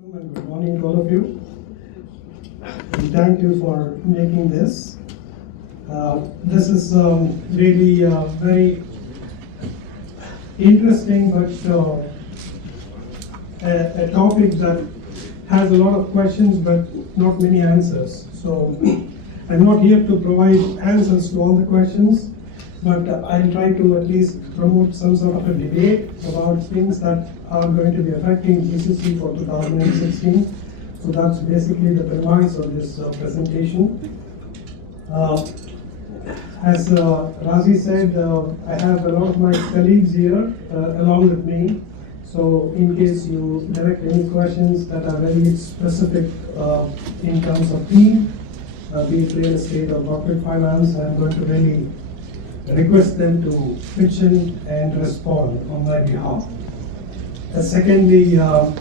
And good morning to all of you. And thank you for making this. This is really very interesting, but a topic that has a lot of questions but not many answers. So I'm not here to provide answers to all the questions, but I'll try to at least promote some sort of a debate about things that are going to be affecting GCC for 2016. So that's basically the premise of this presentation. As Razi said, I have a lot of my colleagues here along with me. So in case you direct any questions that are very specific in terms of theme, be it real estate or corporate finance, I'm going to really request them to pitch in and respond on my behalf. Secondly, a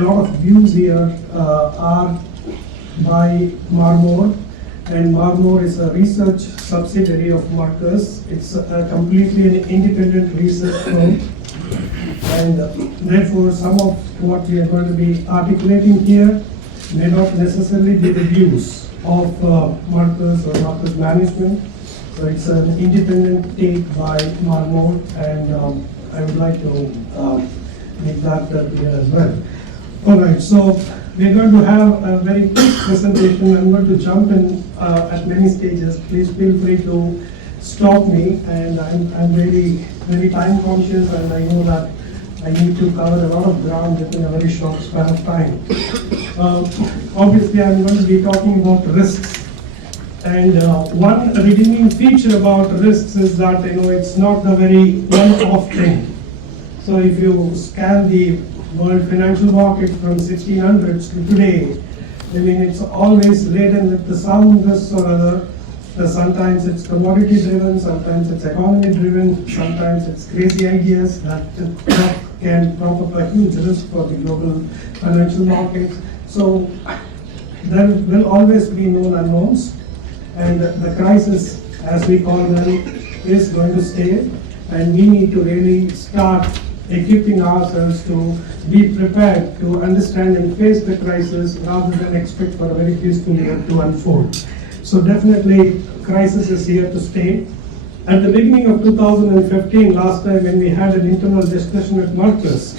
lot of views here are by Marmor, and Marmor is a research subsidiary of Marcus. It's completely an independent research firm, and therefore some of what we are going to be articulating here may not necessarily be the views of Marcus or Marcus management. So it's an independent take by Marmor, and I would like to make that clear as well. All right, so we're going to have a very quick presentation. I'm going to jump in at many stages. Please feel free to stop me, and I'm really very time conscious, and I know that I need to cover a lot of ground within a very short span of time. Obviously, I'm going to be talking about risks. And one redeeming feature about risks is that it's not a very one-off thing. So if you scan the world financial market from 1600s to today, I mean it's always laden with some risks or other. Sometimes it's commodity driven, sometimes it's economy driven, sometimes it's crazy ideas that can prop up a huge risk for the global financial markets. So there will always be known unknowns. And the crisis, as we call them, is going to stay, and we need to really start equipping ourselves to be prepared to understand and face the crisis rather than expect for a very peaceful year to unfold. So definitely, crisis is here to stay. At the beginning of 2015, last time when we had an internal discussion at Marcus,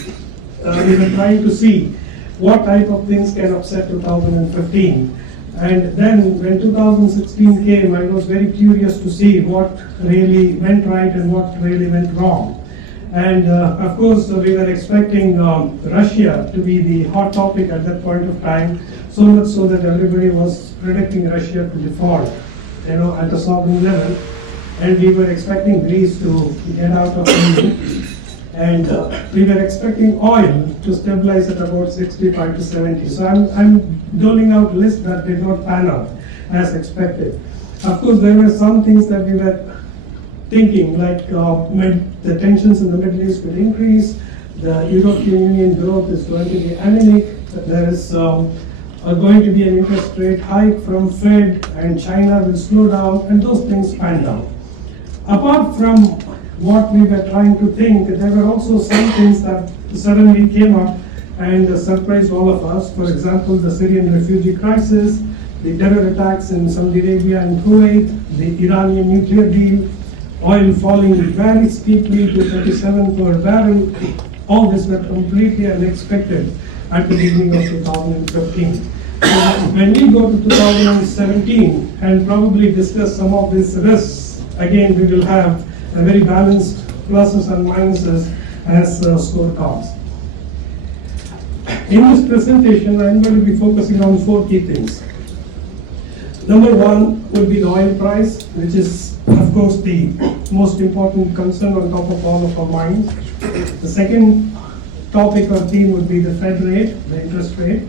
we were trying to see what type of things can upset 2015. And then when 2016 came, I was very curious to see what really went right and what really went wrong. And of course, we were expecting Russia to be the hot topic at that point of time, so much so that everybody was predicting Russia to default, at a sovereign level. And we were expecting Greece to get out of EU. And we were expecting oil to stabilize at about 65 to 70. So I'm doling out a list that did not pan out as expected. Of course, there were some things that we were thinking, like the tensions in the Middle East will increase, the European Union growth is going to be anemic, there is going to be an interest rate hike from Fed, and China will slow down, and those things panned out. Apart from what we were trying to think, there were also some things that suddenly came up and surprised all of us. For example, the Syrian refugee crisis, the terror attacks in Saudi Arabia and Kuwait, the Iranian nuclear deal, oil falling very steeply to 37 per barrel. All this were completely unexpected at the beginning of 2015. When we go to 2017 and probably discuss some of these risks, again we will have a very balanced pluses and minuses as scorecards. In this presentation, I'm going to be focusing on 4 key things. Number 1 will be the oil price, which is, of course, the most important concern on top of all of our minds. The second topic or theme would be the Fed rate, the interest rate.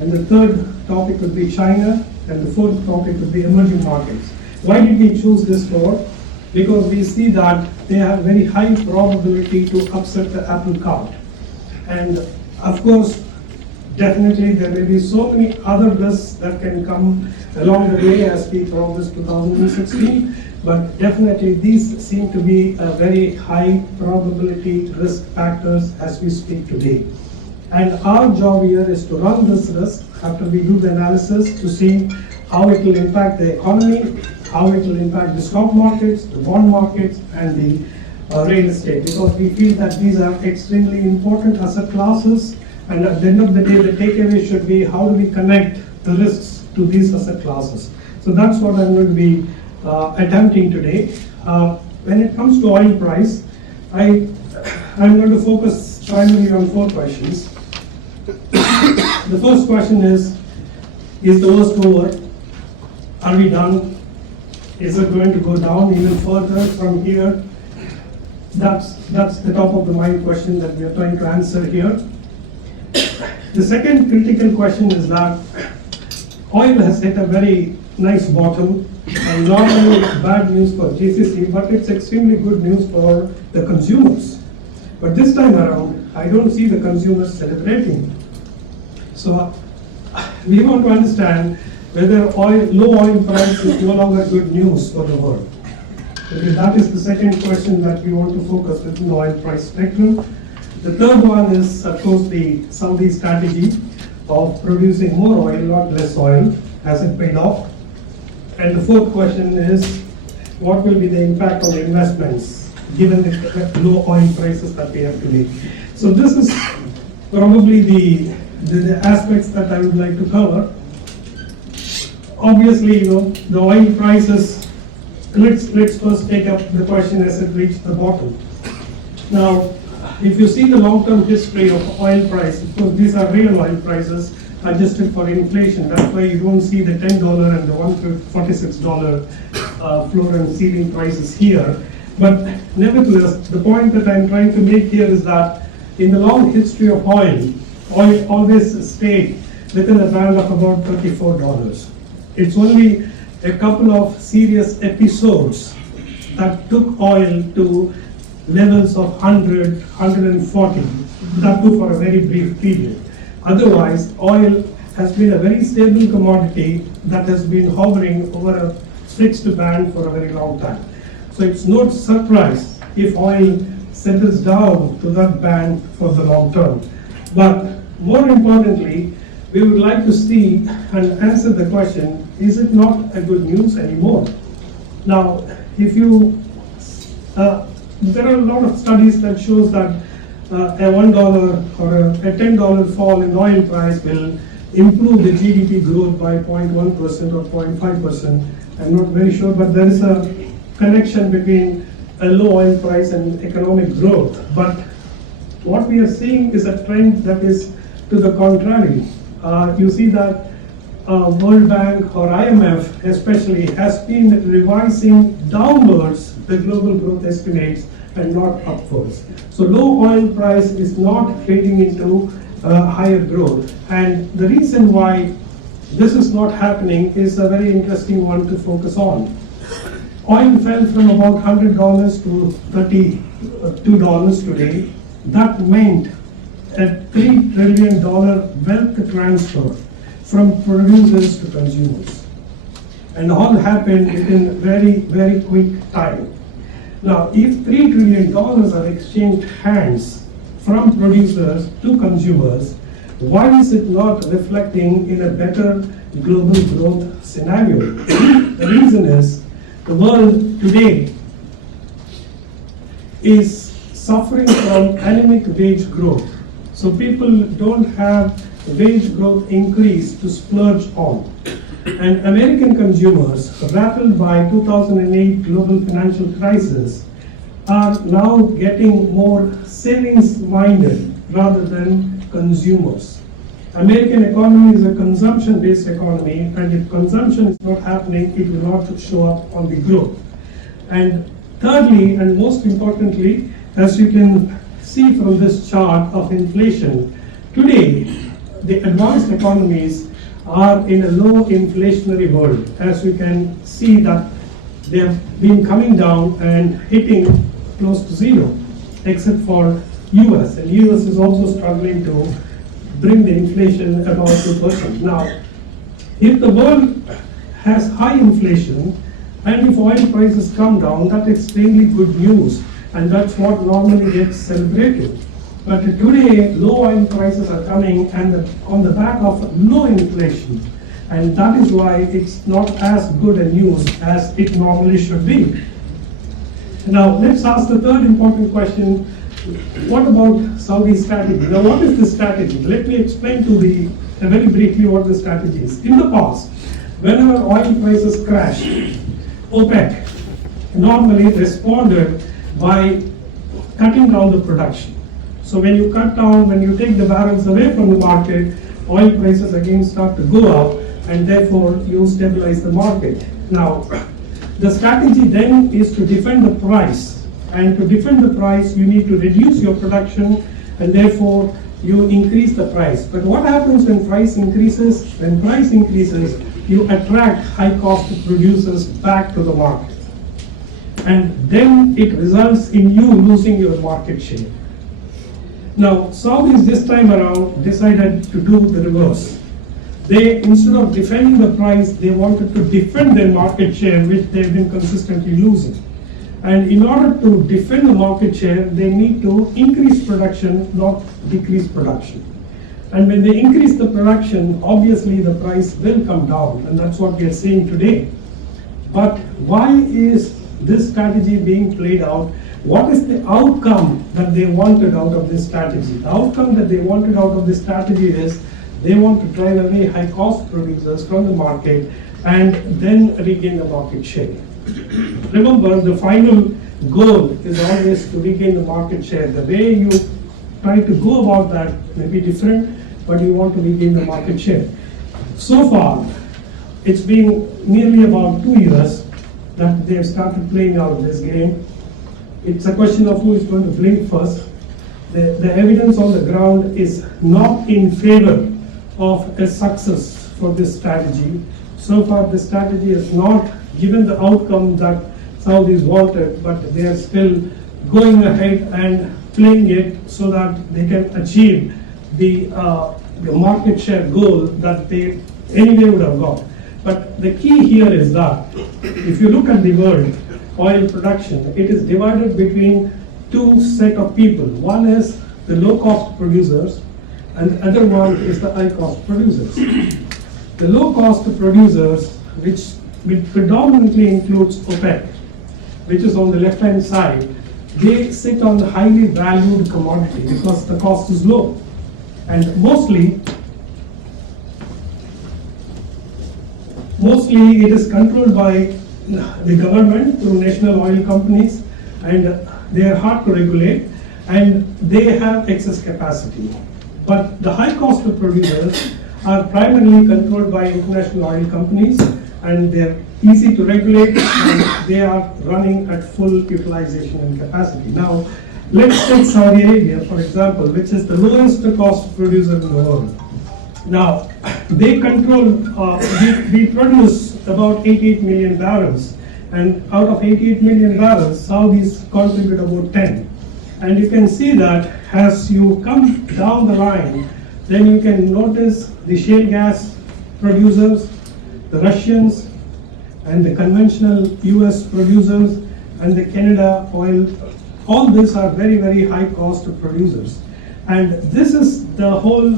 And the third topic would be China. And the fourth topic would be emerging markets. Why did we choose this 4? Because we see that they have very high probability to upset the apple cart. And of course, definitely there may be so many other risks that can come along the way as we progress 2016, but definitely these seem to be a very high probability risk factors as we speak today. And our job here is to run this risk after we do the analysis to see how it will impact the economy, how it will impact the stock markets, the bond markets, and the real estate, because we feel that these are extremely important asset classes, and at the end of the day, the takeaway should be how do we connect the risks to these asset classes. So that's what I'm going to be attempting today. When it comes to oil price, I'm going to focus primarily on 4 questions. The first question is the worst over? Are we done? Is it going to go down even further from here? That's the top of the mind question that we are trying to answer here. The second critical question is that oil has hit a very nice bottom, and not only bad news for GCC, but it's extremely good news for the consumers. But this time around, I don't see the consumers celebrating. So we want to understand whether low oil price is no longer good news for the world. Okay, that is the second question that we want to focus within the oil price spectrum. The third one is, of course, the Saudi strategy of producing more oil, not less oil. Has it paid off? And the fourth question is, what will be the impact on investments given the low oil prices that we have today? So this is probably the aspects that I would like to cover. Obviously, the oil prices, let's first take up the question, as it reached the bottom. Now, if you see the long-term history of oil price, of course these are real oil prices adjusted for inflation. That's why you don't see the $10 and the $146 floor and ceiling prices here. But nevertheless, the point that I'm trying to make here is that in the long history of oil always stayed within a band of about $34. It's only a couple of serious episodes that took oil to levels of 100, 140, that too for a very brief period. Otherwise, oil has been a very stable commodity that has been hovering over a fixed band for a very long time. So it's no surprise if oil settles down to that band for the long term. But more importantly, we would like to see and answer the question, is it not a good news anymore? Now, if you, there are a lot of studies that shows that a $1 or a $10 fall in oil price will improve the GDP growth by 0.1% or 0.5%. I'm not very sure, but there is a connection between a low oil price and economic growth. But what we are seeing is a trend that is to the contrary. You see that World Bank or IMF especially has been revising downwards the global growth estimates and not upwards. So low oil price is not fading into higher growth. And the reason why this is not happening is a very interesting one to focus on. Oil fell from about $100 to $32 today. That meant a $3 trillion wealth transfer from producers to consumers. And all happened within very, very quick time. Now, if $3 trillion are exchanged hands from producers to consumers, why is it not reflecting in a better global growth scenario? The reason is the world today is suffering from anemic wage growth. So people don't have wage growth increase to splurge on. And American consumers, rattled by 2008 global financial crisis, are now getting more savings-minded rather than consumers. American economy is a consumption-based economy, and if consumption is not happening, it will not show up on the growth. And thirdly, and most importantly, as you can see from this chart of inflation, today the advanced economies are in a low inflationary world. As you can see that they have been coming down and hitting close to zero, except for US. And US is also struggling to bring the inflation about 2%. Now, if the world has high inflation, and if oil prices come down, that's extremely good news, and that's what normally gets celebrated. But today, low oil prices are coming and on the back of low inflation. And that is why it's not as good a news as it normally should be. Now, let's ask the third important question. What about Saudi strategy? Now, what is the strategy? Let me explain to very briefly what the strategy is. In the past, whenever oil prices crashed, OPEC normally responded by cutting down the production. So when you cut down, when you take the barrels away from the market, oil prices again start to go up, and therefore you stabilize the market. Now, the strategy then is to defend the price, and to defend the price you need to reduce your production, and therefore you increase the price. But what happens when price increases? When price increases, you attract high cost producers back to the market, and then it results in you losing your market share. Now, Saudis this time around decided to do the reverse. They, instead of defending the price, they wanted to defend their market share, which they've been consistently losing. And in order to defend the market share, they need to increase production, not decrease production. And when they increase the production, obviously the price will come down, and that's what we are seeing today. But why is this strategy being played out? What is the outcome that they wanted out of this strategy? The outcome that they wanted out of this strategy is they want to drive away high-cost producers from the market and then regain the market share. Remember, the final goal is always to regain the market share. The way you try to go about that may be different, but you want to regain the market share. So far, it's been nearly about 2 years that they have started playing out this game. It's a question of who is going to blink first. The evidence on the ground is not in favor of a success for this strategy. So far, the strategy has not given the outcome that Saudis wanted, but they are still going ahead and playing it so that they can achieve the market share goal that they anyway would have got. But the key here is that if you look at the world oil production, it is divided between two set of people. One is the low-cost producers, and the other one is the high-cost producers. The low-cost producers, which predominantly includes OPEC, which is on the left-hand side, they sit on the highly valued commodity because the cost is low. And mostly it is controlled by the government through national oil companies, and they are hard to regulate, and they have excess capacity. But the high cost of producers are primarily controlled by international oil companies, and they're easy to regulate, and they are running at full utilization and capacity. Now, let's take Saudi Arabia, for example, which is the lowest cost producer in the world. Now, they control, we produce about 88 million barrels, and out of 88 million barrels, Saudis contribute about 10. And you can see that as you come down the line, then you can notice the shale gas producers, the Russians, and the conventional US producers, and the Canada oil. All these are very, very high cost producers. And this is the whole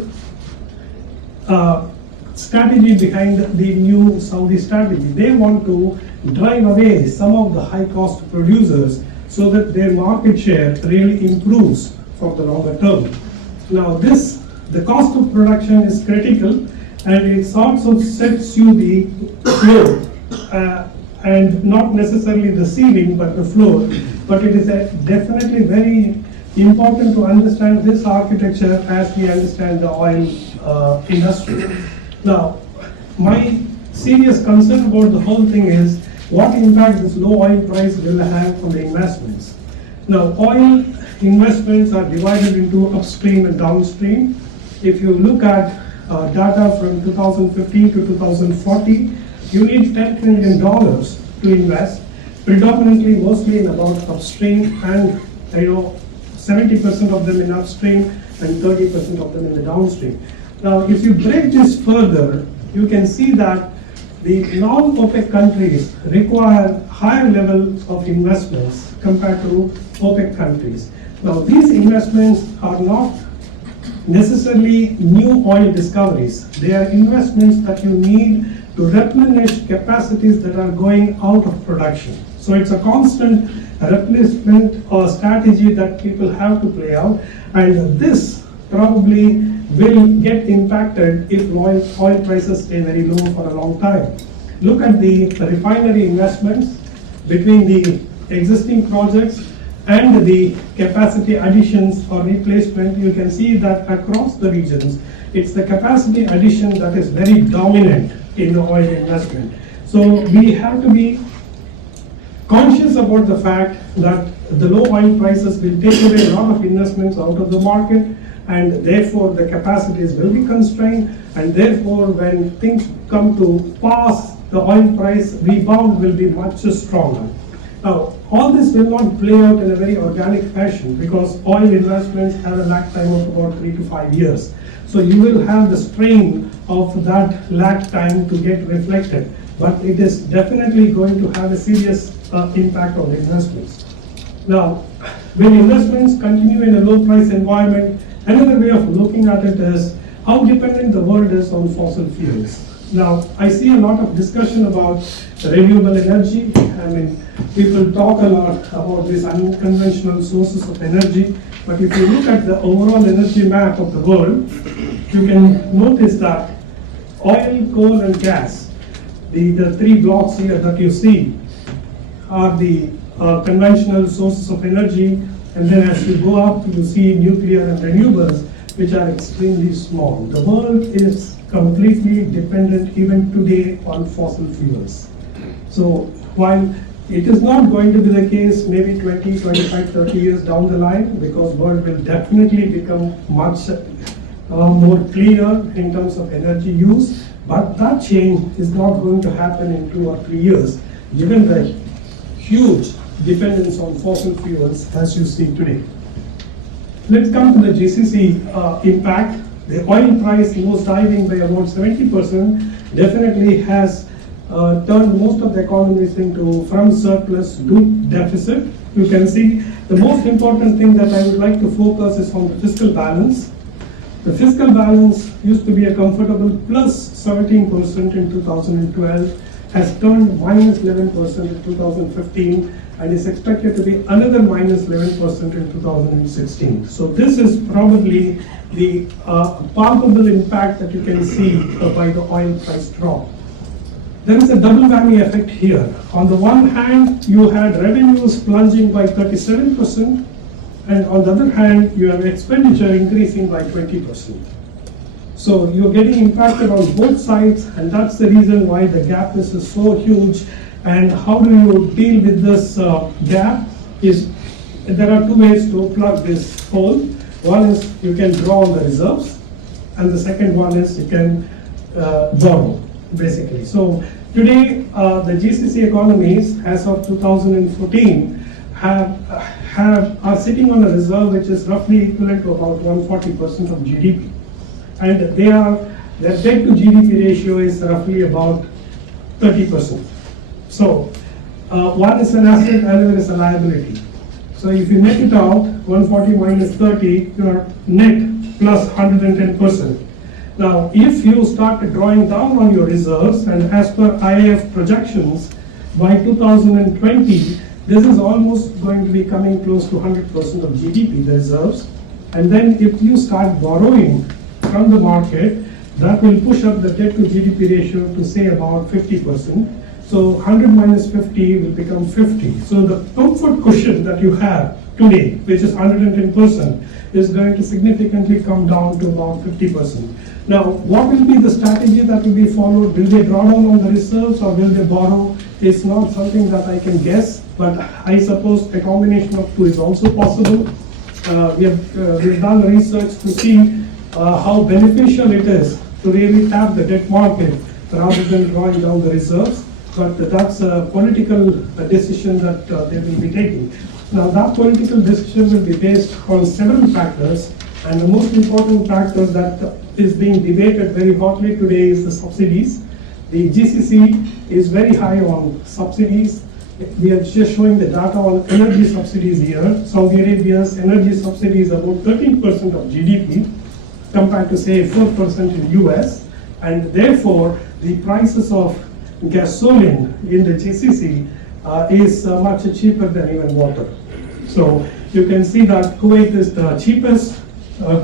strategy behind the new Saudi strategy. They want to drive away some of the high cost producers so that their market share really improves for the longer term. Now the cost of production is critical, and it also sets you the floor, and not necessarily the ceiling but the floor. But it is definitely very important to understand this architecture as we understand the oil industry. Now, my serious concern about the whole thing is what impact this low oil price will have on the investments. Now, oil investments are divided into upstream and downstream. If you look at data from 2015 to 2040, you need $10 trillion to invest, predominantly mostly in about upstream, and 70% of them in upstream and 30% of them in the downstream. Now, if you break this further, you can see that the non-OPEC countries require higher levels of investments compared to OPEC countries. Now, these investments are not necessarily new oil discoveries. They are investments that you need to replenish capacities that are going out of production. So it's a constant replenishment or strategy that people have to play out, and this probably will get impacted if oil prices stay very low for a long time. Look at the refinery investments between the existing projects and the capacity additions or replacement. You can see that across the regions, it's the capacity addition that is very dominant in the oil investment. So we have to be conscious about the fact that the low oil prices will take away a lot of investments out of the market, and therefore the capacities will be constrained, and therefore when things come to pass, the oil price rebound will be much stronger. Now, all this will not play out in a very organic fashion because oil investments have a lag time of about 3 to 5 years. So you will have the strain of that lag time to get reflected, but it is definitely going to have a serious impact on the investments. Now, when investments continue in a low price environment, another way of looking at it is how dependent the world is on fossil fuels. Now, I see a lot of discussion about renewable energy. I mean, people talk a lot about these unconventional sources of energy, but if you look at the overall energy map of the world, you can notice that oil, coal, and gas, the three blocks here that you see, are the conventional sources of energy, and then as you go up, you see nuclear and renewables, which are extremely small. The world is completely dependent even today on fossil fuels. So while it is not going to be the case maybe 20, 25, 30 years down the line, because world will definitely become much more cleaner in terms of energy use, but that change is not going to happen in 2 or 3 years, given the huge dependence on fossil fuels as you see today. Let's come to the GCC impact. The oil price nosediving by about 70% definitely has turned most of the economies from surplus to deficit. You can see the most important thing that I would like to focus is on the fiscal balance. The fiscal balance used to be a comfortable plus 17% in 2012, has turned minus 11% in 2015, and is expected to be another minus 11% in 2016. So this is probably the palpable impact that you can see by the oil price drop. There is a double whammy effect here. On the one hand, you had revenues plunging by 37%, and on the other hand, you have expenditure increasing by 20%. So you're getting impacted on both sides, and that's the reason why the gap is so huge. And how do you deal with this gap? There are two ways to plug this hole. One is you can draw on the reserves, and the second one is you can borrow, basically. So today, the GCC economies, as of 2014, are sitting on a reserve which is roughly equivalent to about 140% of GDP, and their debt to GDP ratio is roughly about 30%. So one is an asset, another is a liability. So if you net it out, 140 minus 30, your net plus 110%. Now, if you start drawing down on your reserves, and as per IIF projections, by 2020, this is almost going to be coming close to 100% of GDP, the reserves. And then if you start borrowing from the market, that will push up the debt to GDP ratio to say about 50%. So 100 minus 50 will become 50. So the comfort cushion that you have today, which is 110%, is going to significantly come down to about 50%. Now, what will be the strategy that will be followed? Will they draw down on the reserves or will they borrow? It's not something that I can guess, but I suppose a combination of two is also possible. We've done research to see how beneficial it is to really tap the debt market rather than drawing down the reserves. But that's a political decision that they will be taking. Now, that political decision will be based on several factors, and the most important factor that is being debated very hotly today is the subsidies. The GCC is very high on subsidies. We are just showing the data on energy subsidies here. Saudi Arabia's energy subsidy is about 13% of GDP compared to say 4% in US, and therefore the prices of gasoline in the GCC is much cheaper than even water. So you can see that Kuwait is the cheapest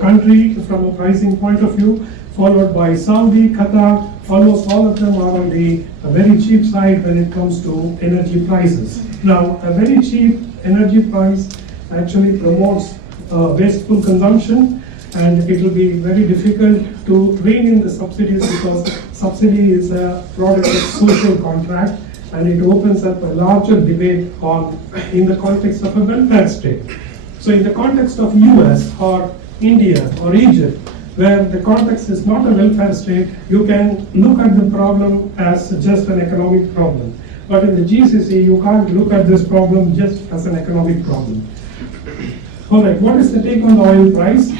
country from a pricing point of view, followed by Saudi, Qatar. Almost all of them are on the very cheap side when it comes to energy prices. Now, a very cheap energy price actually promotes wasteful consumption, and it will be very difficult to rein in the subsidies because subsidy is a product of social contract, and it opens up a larger debate in the context of a welfare state. So in the context of US or India or Egypt, where the context is not a welfare state, you can look at the problem as just an economic problem. But in the GCC, you can't look at this problem just as an economic problem. All right, what is the take on the oil price?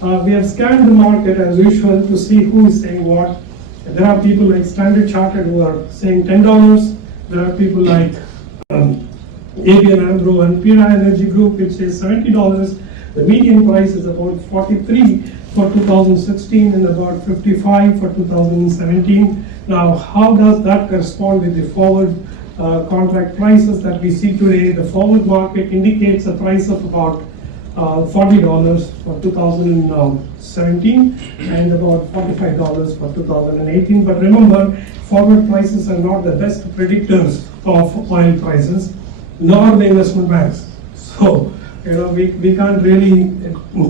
We have scanned the market as usual to see who is saying what. There are people like Standard Chartered who are saying $10. There are people like ABN AMRO and Pira Energy Group, which says $70. The median price is about 43 for 2016 and about 55 for 2017. Now, how does that correspond with the forward contract prices that we see today? The forward market indicates a price of about $40 for 2017 and about $45 for 2018. But remember, forward prices are not the best predictors of oil prices, nor the investment banks. So, we can't really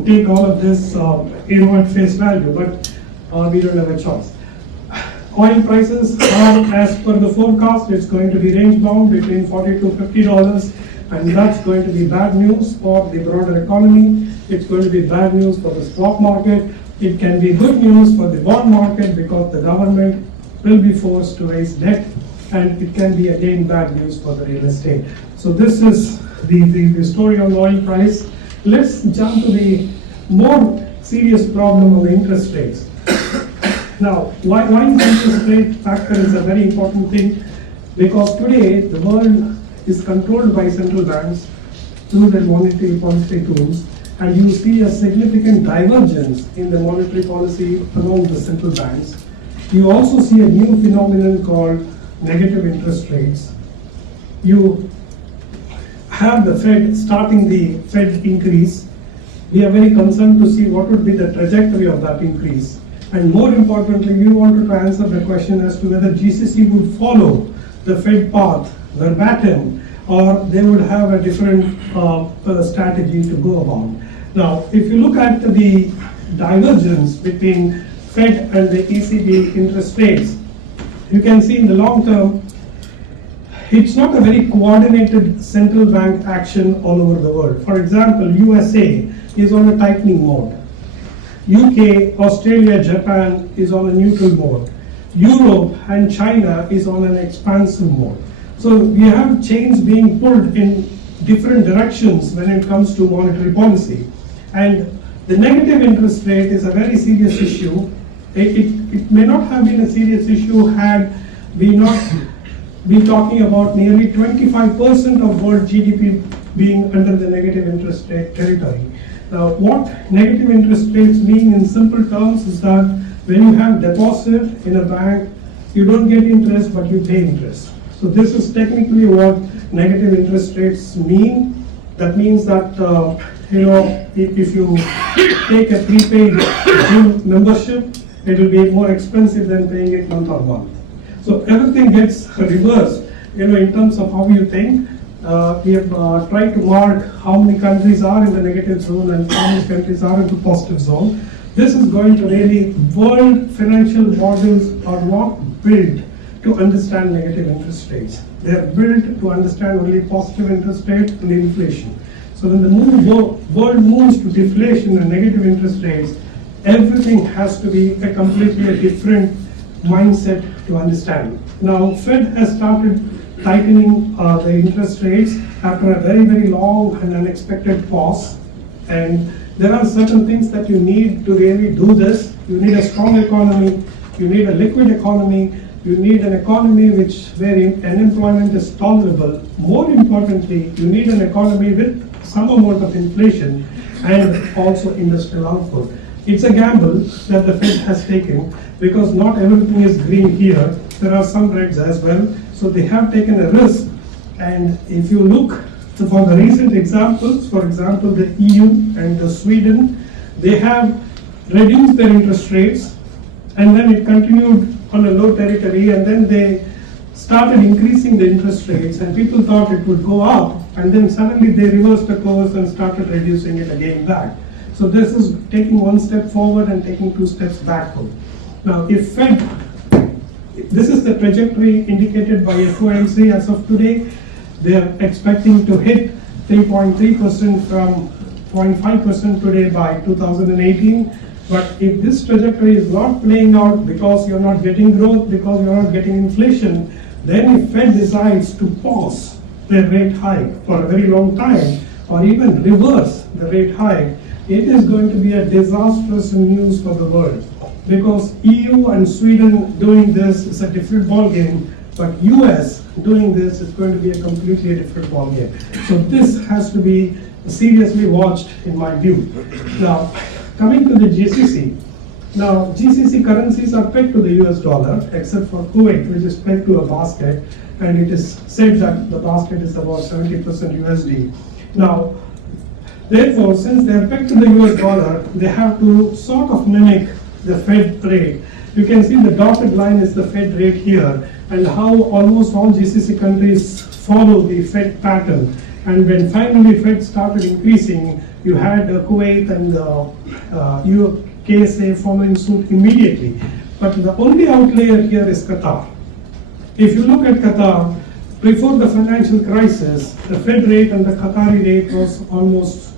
take all of this, at face value, but we don't have a choice. Oil prices are, as per the forecast, it's going to be range bound between $40 to $50, and that's going to be bad news for the broader economy. It's going to be bad news for the stock market. It can be good news for the bond market because the government will be forced to raise debt, and it can be again bad news for the real estate. So this is the story on the oil price. Let's jump to the more serious problem of the interest rates. Now, why is interest rate factor is a very important thing? Because today the world is controlled by central banks through their monetary policy tools, and you see a significant divergence in the monetary policy among the central banks. You also see a new phenomenon called negative interest rates. You have the Fed starting the Fed increase. We are very concerned to see what would be the trajectory of that increase. And more importantly, we wanted to answer the question as to whether GCC would follow the Fed path verbatim, or they would have a different strategy to go about. Now, if you look at the divergence between Fed and the ECB interest rates, you can see in the long term, it's not a very coordinated central bank action all over the world. For example, USA is on a tightening mode. UK, Australia, Japan is on a neutral mode. Europe and China is on an expansive mode. So we have chains being pulled in different directions when it comes to monetary policy. And the negative interest rate is a very serious issue. It may not have been a serious issue had we not been talking about nearly 25% of world GDP being under the negative interest rate territory. Now, what negative interest rates mean in simple terms is that when you have deposit in a bank, you don't get interest, but you pay interest. So this is technically what negative interest rates mean. That means that if you take a prepaid gym membership, it will be more expensive than paying it month on month. So everything gets reversed, in terms of how you think. We have tried to mark how many countries are in the negative zone and how many countries are in the positive zone. This is going to really, world financial models are not built to understand negative interest rates. They are built to understand only positive interest rate and inflation. So when the world moves to deflation and negative interest rates, everything has to be a completely different mindset to understand. Now, Fed has started tightening the interest rates after a very, very long and unexpected pause. And there are certain things that you need to really do this. You need a strong economy, you need a liquid economy, you need an economy where unemployment is tolerable. More importantly, you need an economy with some amount of inflation and also industrial output. It's a gamble that the Fed has taken because not everything is green here. There are some reds as well. So they have taken a risk. And if you look for the recent examples, for example, the EU and the Sweden, they have reduced their interest rates, and then it continued on a low territory, and then they started increasing the interest rates, and people thought it would go up, and then suddenly they reversed the course and started reducing it again back. So this is taking one step forward and taking two steps backward. Now, if Fed, this is the trajectory indicated by FOMC as of today. They are expecting to hit 3.3% from 0.5% today by 2018. But if this trajectory is not playing out because you're not getting growth, because you're not getting inflation, then if Fed decides to pause their rate hike for a very long time, or even reverse the rate hike, it is going to be a disastrous news for the world. Because EU and Sweden doing this is a different ballgame, but US doing this is going to be a completely different ballgame. So this has to be seriously watched in my view. Now, coming to the GCC. Now, GCC currencies are pegged to the US dollar, except for Kuwait, which is pegged to a basket, and it is said that the basket is about 70% USD. Now, therefore, since they are pegged to the US dollar, they have to sort of mimic the Fed rate. You can see the dotted line is the Fed rate here, and how almost all GCC countries follow the Fed pattern. And when finally Fed started increasing, you had Kuwait and KSA following suit immediately. But the only outlier here is Qatar. If you look at Qatar, before the financial crisis, the Fed rate and the Qatari rate was almost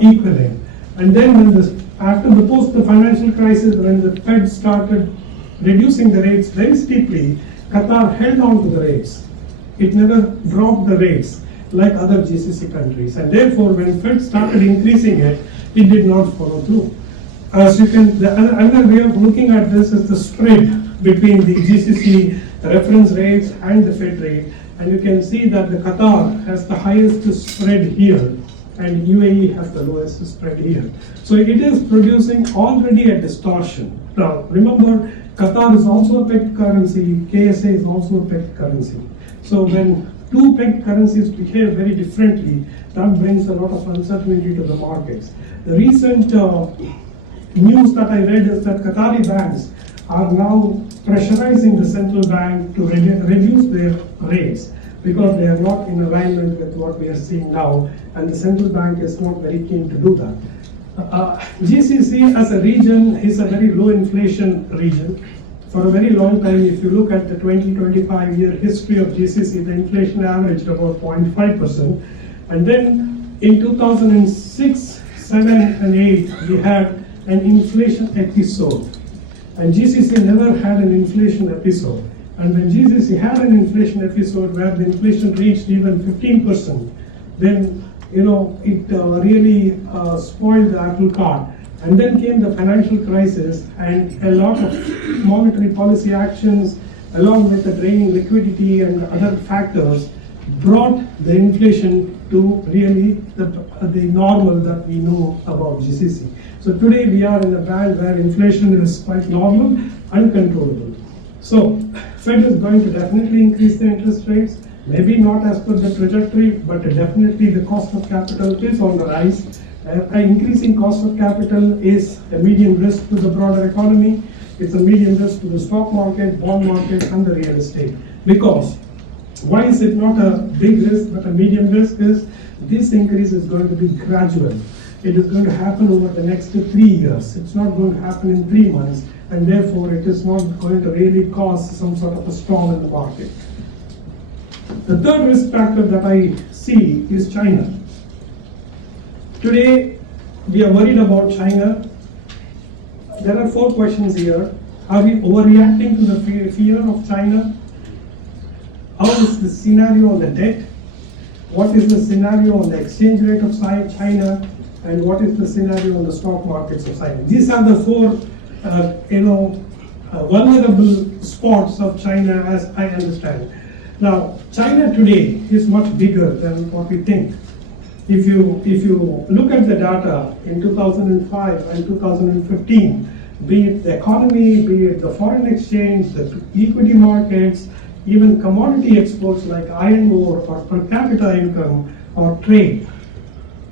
equivalent. And then after the financial crisis, when the Fed started reducing the rates very steeply, Qatar held on to the rates. It never dropped the rates like other GCC countries. And therefore, when Fed started increasing it, it did not follow through. As you can, another way of looking at this is the spread between the GCC reference rates and the Fed rate. And you can see that the Qatar has the highest spread here, and UAE has the lowest spread here. So it is producing already a distortion. Now, remember, Qatar is also a pegged currency, KSA is also a pegged currency. So when two pegged currencies behave very differently, that brings a lot of uncertainty to the markets. The recent news that I read is that Qatari banks are now pressurizing the central bank to reduce their rates because they are not in alignment with what we are seeing now, and the central bank is not very keen to do that. GCC as a region is a very low inflation region. For a very long time, if you look at the 20-25 year history of GCC, the inflation averaged about 0.5%. And then in 2006, 7 and 8, we had an inflation episode. And GCC never had an inflation episode. And when GCC had an inflation episode where the inflation reached even 15%, then it really spoiled the apple cart. And then came the financial crisis, and a lot of monetary policy actions, along with the draining liquidity and other factors, brought the inflation to really the normal that we know about GCC. So today we are in a band where inflation is quite normal, uncontrollable. So Fed is going to definitely increase the interest rates, maybe not as per the trajectory, but definitely the cost of capital is on the rise. An increasing cost of capital is a medium risk to the broader economy. It's a medium risk to the stock market, bond market, and the real estate. Because why is it not a big risk but a medium risk is this increase is going to be gradual. It is going to happen over the next 3 years. It's not going to happen in 3 months, and therefore it is not going to really cause some sort of a storm in the market. The third risk factor that I see is China. Today, we are worried about China. There are 4 questions here. Are we overreacting to the fear of China? How is the scenario on the debt? What is the scenario on the exchange rate of China? And what is the scenario on the stock markets of China? These are the 4, vulnerable spots of China as I understand. Now, China today is much bigger than what we think. If you look at the data in 2005 and 2015, be it the economy, be it the foreign exchange, the equity markets, even commodity exports like iron ore or per capita income or trade,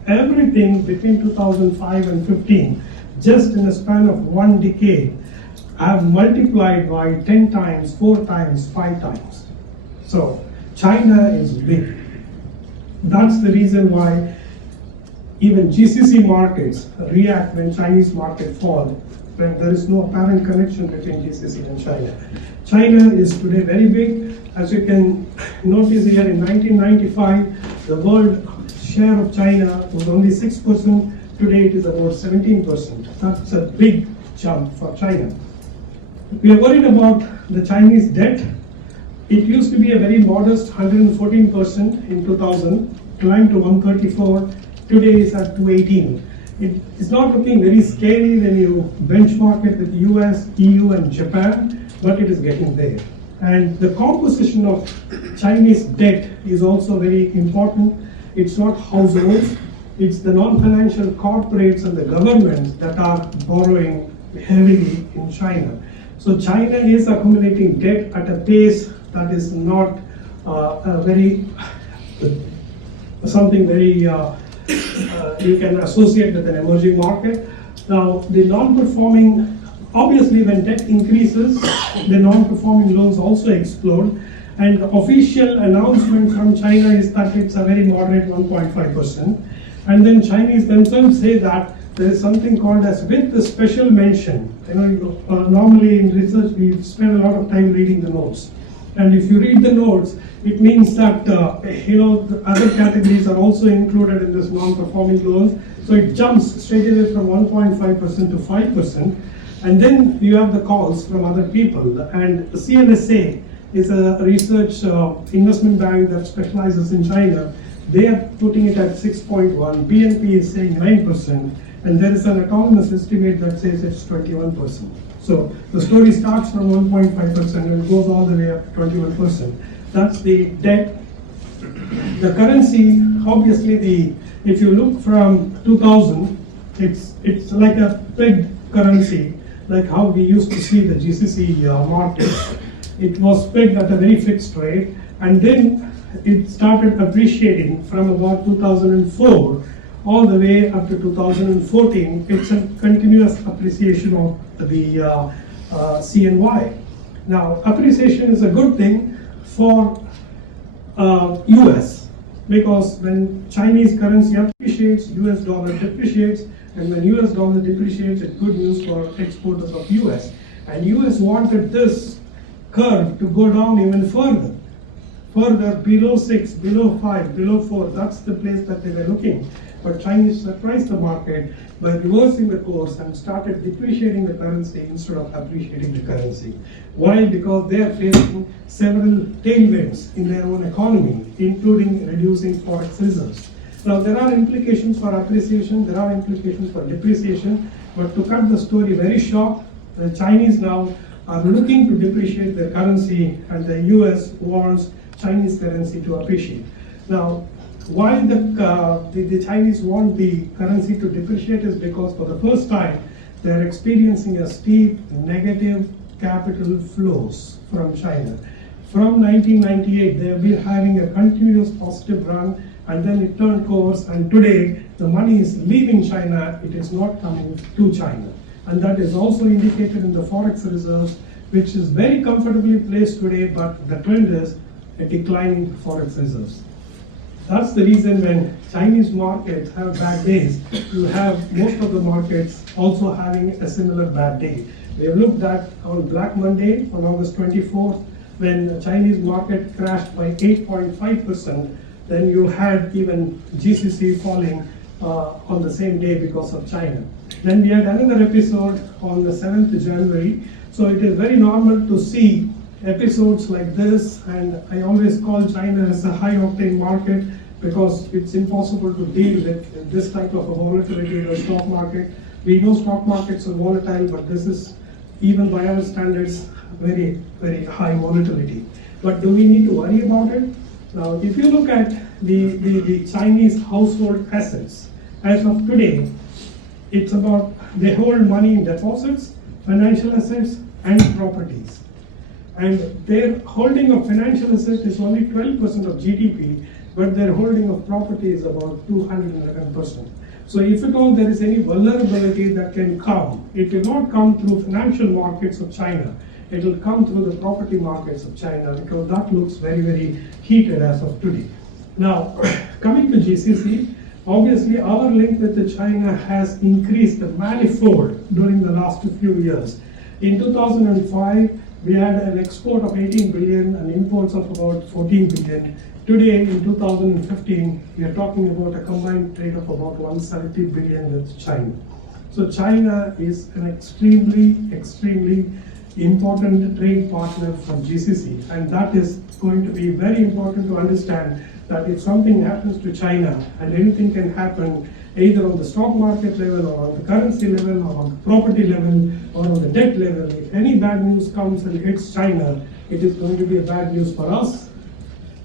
everything between 2005 and 15, just in a span of one decade, have multiplied by 10 times, 4 times, 5 times. So China is big. That's the reason why even GCC markets react when Chinese market fall, when there is no apparent connection between GCC and China. China is today very big. As you can notice here, in 1995, the world share of China was only 6%. Today it is about 17%. That's a big jump for China. We are worried about the Chinese debt. It used to be a very modest 114% in 2000, climbed to 134. Today is at 218. It is not looking very scary when you benchmark it with US, EU, and Japan, but it is getting there. And the composition of Chinese debt is also very important. It's not households, it's the non-financial corporates and the governments that are borrowing heavily in China. So China is accumulating debt at a pace that is not something very you can associate with an emerging market. Now, the non-performing, obviously when debt increases, the non-performing loans also explode. And the official announcement from China is that it's a very moderate 1.5%. And then Chinese themselves say that there is something called as with the special mention. Normally in research we spend a lot of time reading the notes. And if you read the notes, it means that the other categories are also included in this non-performing loans. So it jumps straight away from 1.5% to 5%. And then you have the calls from other people. And the CLSA is a research investment bank that specializes in China. They are putting it at 6.1. BNP is saying 9%. And there is an autonomous estimate that says it's 21%. So the story starts from 1.5% and goes all the way up to 21%. That's the debt. The currency, obviously, if you look from 2000, it's like a pegged currency, like how we used to see the GCC markets. It was pegged at a very fixed rate, and then it started appreciating from about 2004 all the way up to 2014. It's a continuous appreciation of the CNY. Now, appreciation is a good thing for US, because when Chinese currency appreciates, US dollar depreciates, and when US dollar depreciates, it's good news for exporters of US. And US wanted this curve to go down even further below 6, below 5, below 4. That's the place that they were looking. But Chinese surprised the market by reversing the course and started depreciating the currency instead of appreciating the currency. Why? Because they are facing several tailwinds in their own economy, including reducing forex reserves. Now, there are implications for appreciation, there are implications for depreciation, but to cut the story very short, the Chinese now are looking to depreciate their currency, and the US wants Chinese currency to appreciate. Now, why the Chinese want the currency to depreciate is because for the first time they are experiencing a steep negative capital flows from China. From 1998 they have been having a continuous positive run, and then it turned course, and today the money is leaving China, it is not coming to China. And that is also indicated in the forex reserves, which is very comfortably placed today, but the trend is a declining forex reserves. That's the reason when Chinese markets have bad days, you have most of the markets also having a similar bad day. We have looked at on Black Monday on August 24th, when the Chinese market crashed by 8.5%, then you had even GCC falling on the same day because of China. Then we had another episode on the 7th January. So it is very normal to see episodes like this, and I always call China as a high octane market because it's impossible to deal with this type of a volatility in the stock market. We know stock markets are volatile, but this is even by our standards, very, very high volatility. But do we need to worry about it? Now, if you look at the Chinese household assets, as of today, it's about, they hold money in deposits, financial assets, and properties. And their holding of financial assets is only 12% of GDP, but their holding of property is about 211%. So if at all there is any vulnerability that can come, it will not come through financial markets of China. It will come through the property markets of China, because that looks very, very heated as of today. Now, coming to GCC, obviously our link with China has increased manifold during the last few years. In 2005, we had an export of 18 billion and imports of about 14 billion. Today, in 2015, we are talking about a combined trade of about 170 billion with China. So China is an extremely, extremely important trade partner for GCC, and that is going to be very important to understand that if something happens to China, and anything can happen either on the stock market level or on the currency level or on the property level or on the debt level, if any bad news comes and hits China, it is going to be a bad news for us.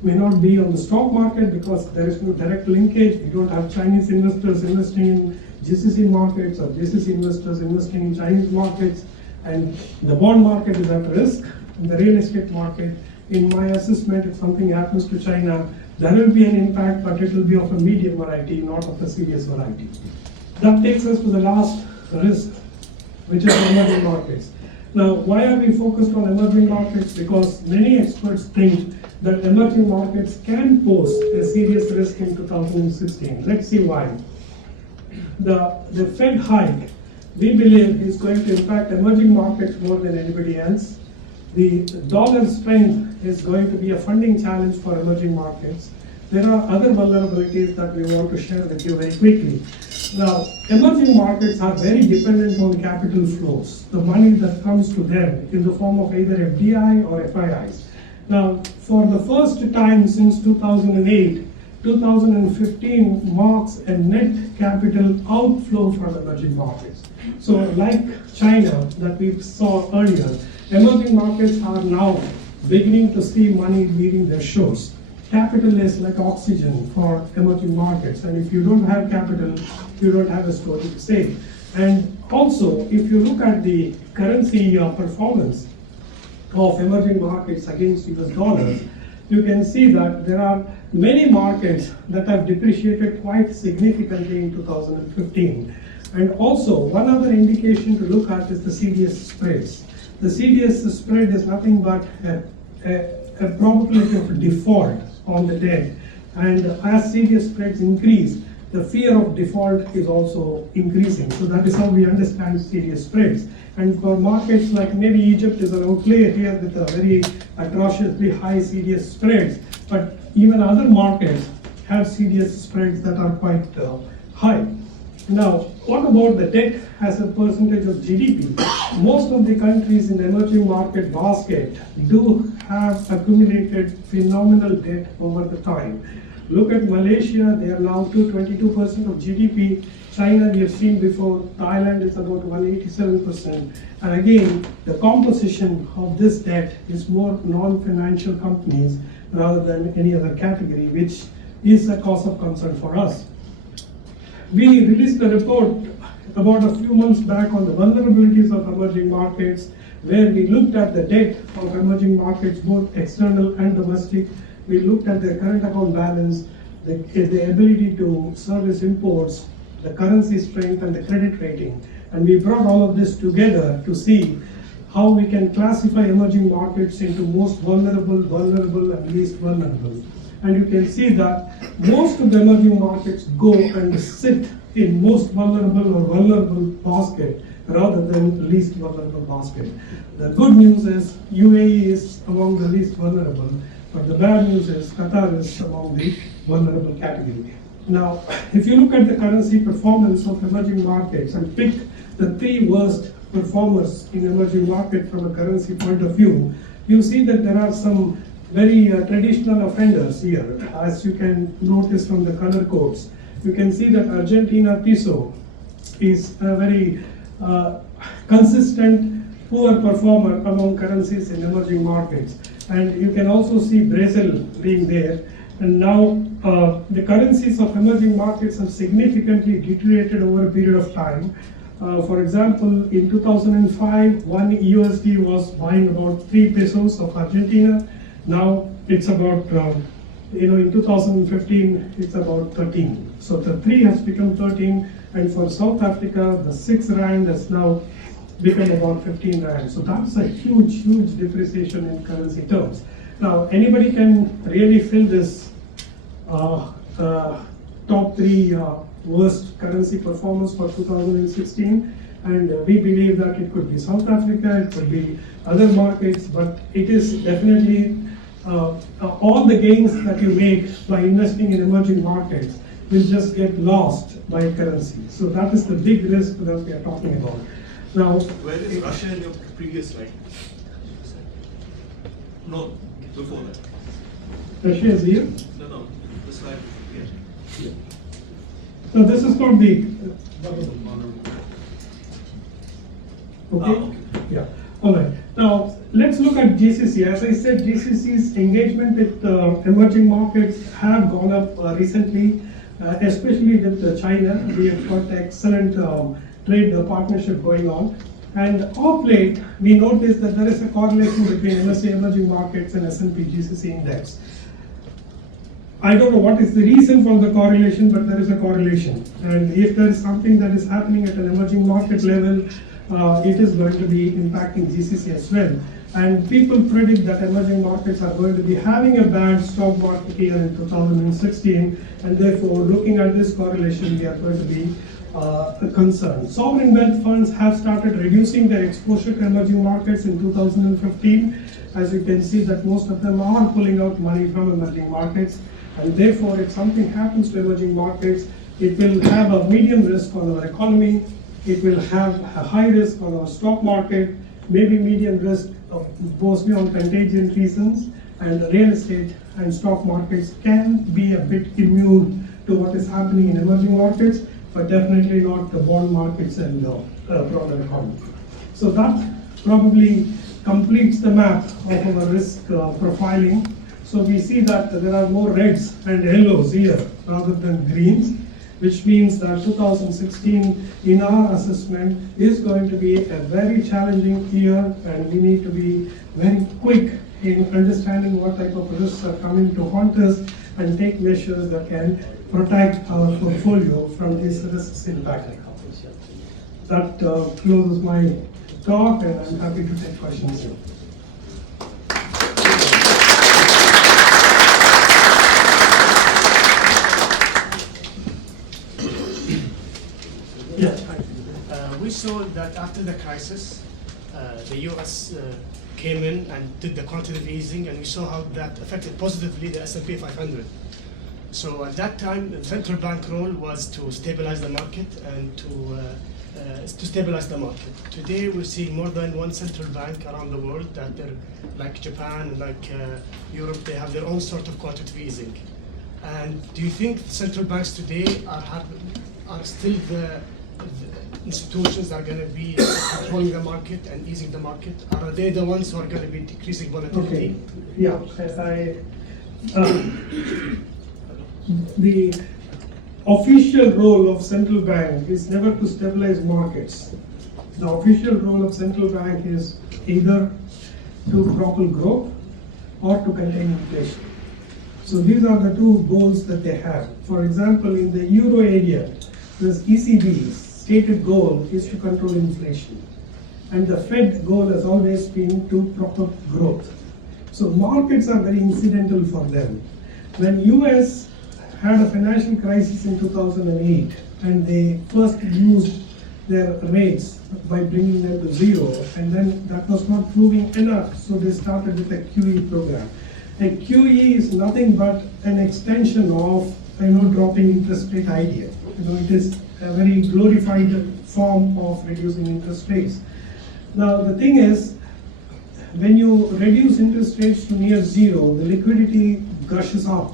May not be on the stock market because there is no direct linkage. We don't have Chinese investors investing in GCC markets or GCC investors investing in Chinese markets, and the bond market is at risk. In the real estate market, in my assessment, if something happens to China, there will be an impact, but it will be of a medium variety, not of a serious variety. That takes us to the last risk, which is emerging markets. Now, why are we focused on emerging markets? Because many experts think that emerging markets can pose a serious risk in 2016. Let's see why. The Fed hike, we believe, is going to impact emerging markets more than anybody else. The dollar strength is going to be a funding challenge for emerging markets. There are other vulnerabilities that we want to share with you very quickly. Now, emerging markets are very dependent on capital flows, the money that comes to them in the form of either FDI or FIIs. Now, for the first time since 2008, 2015 marks a net capital outflow from emerging markets. So like China that we saw earlier, emerging markets are now beginning to see money leaving their shores. Capital is like oxygen for emerging markets, and if you don't have capital, you don't have a story to say. And also, if you look at the currency performance of emerging markets against US dollars, you can see that there are many markets that have depreciated quite significantly in 2015. And also, one other indication to look at is the CDS spreads. The CDS spread is nothing but a probability of default on the debt. And as CDS spreads increase, the fear of default is also increasing. So that is how we understand CDS spreads. And for markets like maybe Egypt is an outlier here with a very atrociously high CDS spreads, but even other markets have CDS spreads that are quite high. Now, what about the debt as a percentage of GDP? Most of the countries in the emerging market basket do have accumulated phenomenal debt over the time. Look at Malaysia, they are now to 22% of GDP. China, we have seen before, Thailand is about 187%. And again, the composition of this debt is more non-financial companies rather than any other category, which is a cause of concern for us. We released a report about a few months back on the vulnerabilities of emerging markets, where we looked at the debt of emerging markets, both external and domestic. We looked at their current account balance, the ability to service imports, the currency strength, and the credit rating. And we brought all of this together to see how we can classify emerging markets into most vulnerable, vulnerable, and least vulnerable. And you can see that most of the emerging markets go and sit in most vulnerable or vulnerable basket rather than least vulnerable basket. The good news is UAE is among the least vulnerable, but the bad news is Qatar is among the vulnerable category. Now, if you look at the currency performance of emerging markets and pick the three worst performers in emerging market from a currency point of view, you see that there are some very traditional offenders here. As you can notice from the color codes, you can see that Argentina peso is a very consistent poor performer among currencies in emerging markets. And you can also see Brazil being there. And now the currencies of emerging markets have significantly deteriorated over a period of time. For example, in 2005, one USD was buying about 3 pesos of Argentina. Now it's about, in 2015, it's about 13. So the 3 has become 13, and for South Africa, the 6 rand has now become about 15 rand. So that's a huge, huge depreciation in currency terms. Now, anybody can really fill this top 3 worst currency performance for 2016, and we believe that it could be South Africa, it could be other markets, but it is definitely all the gains that you make by investing in emerging markets will just get lost by currency. So that is the big risk that we are talking about. Now, where is Russia in your previous slide? No, before that. Russia is here. No, the slide. Yeah. So this is not the. Okay. Yeah. All right. Now let's look at GCC. As I said, GCC's engagement with emerging markets have gone up recently, especially with China. We have got excellent trade partnership going on. And of late, we noticed that there is a correlation between MSCI emerging markets and S&P GCC index. I don't know what is the reason for the correlation, but there is a correlation. And if there is something that is happening at an emerging market level, it is going to be impacting GCC as well. And people predict that emerging markets are going to be having a bad stock market year in 2016, and therefore, looking at this correlation, we are going to be concerned. Sovereign wealth funds have started reducing their exposure to emerging markets in 2015. As you can see, that most of them are pulling out money from emerging markets, and therefore, if something happens to emerging markets, it will have a medium risk on our economy. It will have a high risk on our stock market, maybe medium risk mostly on contagion reasons, and real estate and stock markets can be a bit immune to what is happening in emerging markets, but definitely not the bond markets and the broader economy. So that probably completes the map of our risk profiling. So we see that there are more reds and yellows here rather than greens, which means that 2016 in our assessment is going to be a very challenging year, and we need to be very quick in understanding what type of risks are coming to haunt us and take measures that can protect our portfolio from these risks impacting. That closes my talk, and I'm happy to take questions. We saw that after the crisis, the US came in and did the quantitative easing, and we saw how that affected positively the S&P 500. So at that time, the central bank role was to stabilize the market and to stabilize the market. Today, we're seeing more than one central bank around the world that they're like Japan, like Europe, they have their own sort of quantitative easing. And do you think central banks today are still the institutions that are going to be controlling the market and easing the market? Are they the ones who are going to be decreasing volatility? Okay. Yeah. The official role of central bank is never to stabilize markets. The official role of central bank is either to propel growth or to contain inflation. So these are the two goals that they have. For example, in the euro area, this ECB's stated goal is to control inflation. And the Fed goal has always been to propel growth. So markets are very incidental for them. When US had a financial crisis in 2008, and they first used their rates by bringing them to zero, and then that was not proving enough, so they started with a QE program. A QE is nothing but an extension of dropping interest rate idea. It is a very glorified form of reducing interest rates. Now the thing is, when you reduce interest rates to near zero, the liquidity gushes up.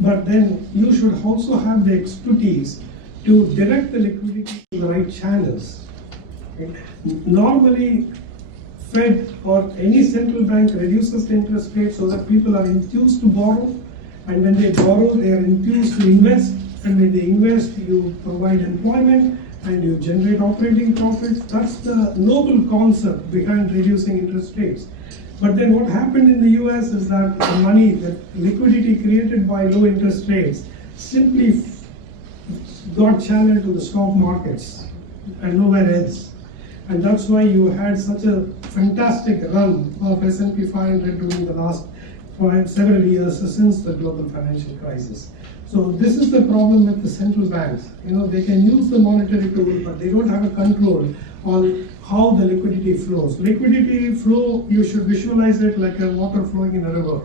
But then you should also have the expertise to direct the liquidity to the right channels. Okay? Normally, Fed or any central bank reduces the interest rate so that people are enthused to borrow, and when they borrow, they are enthused to invest, and when they invest, you provide employment and you generate operating profits. That's the noble concept behind reducing interest rates. But then what happened in the US is that the money, the liquidity created by low interest rates simply got channeled to the stock markets and nowhere else. And that's why you had such a fantastic run of S&P 500 during the last several years since the global financial crisis. So this is the problem with the central banks. They can use the monetary tool, but they don't have a control on how the liquidity flows. Liquidity flow, you should visualize it like a water flowing in a river.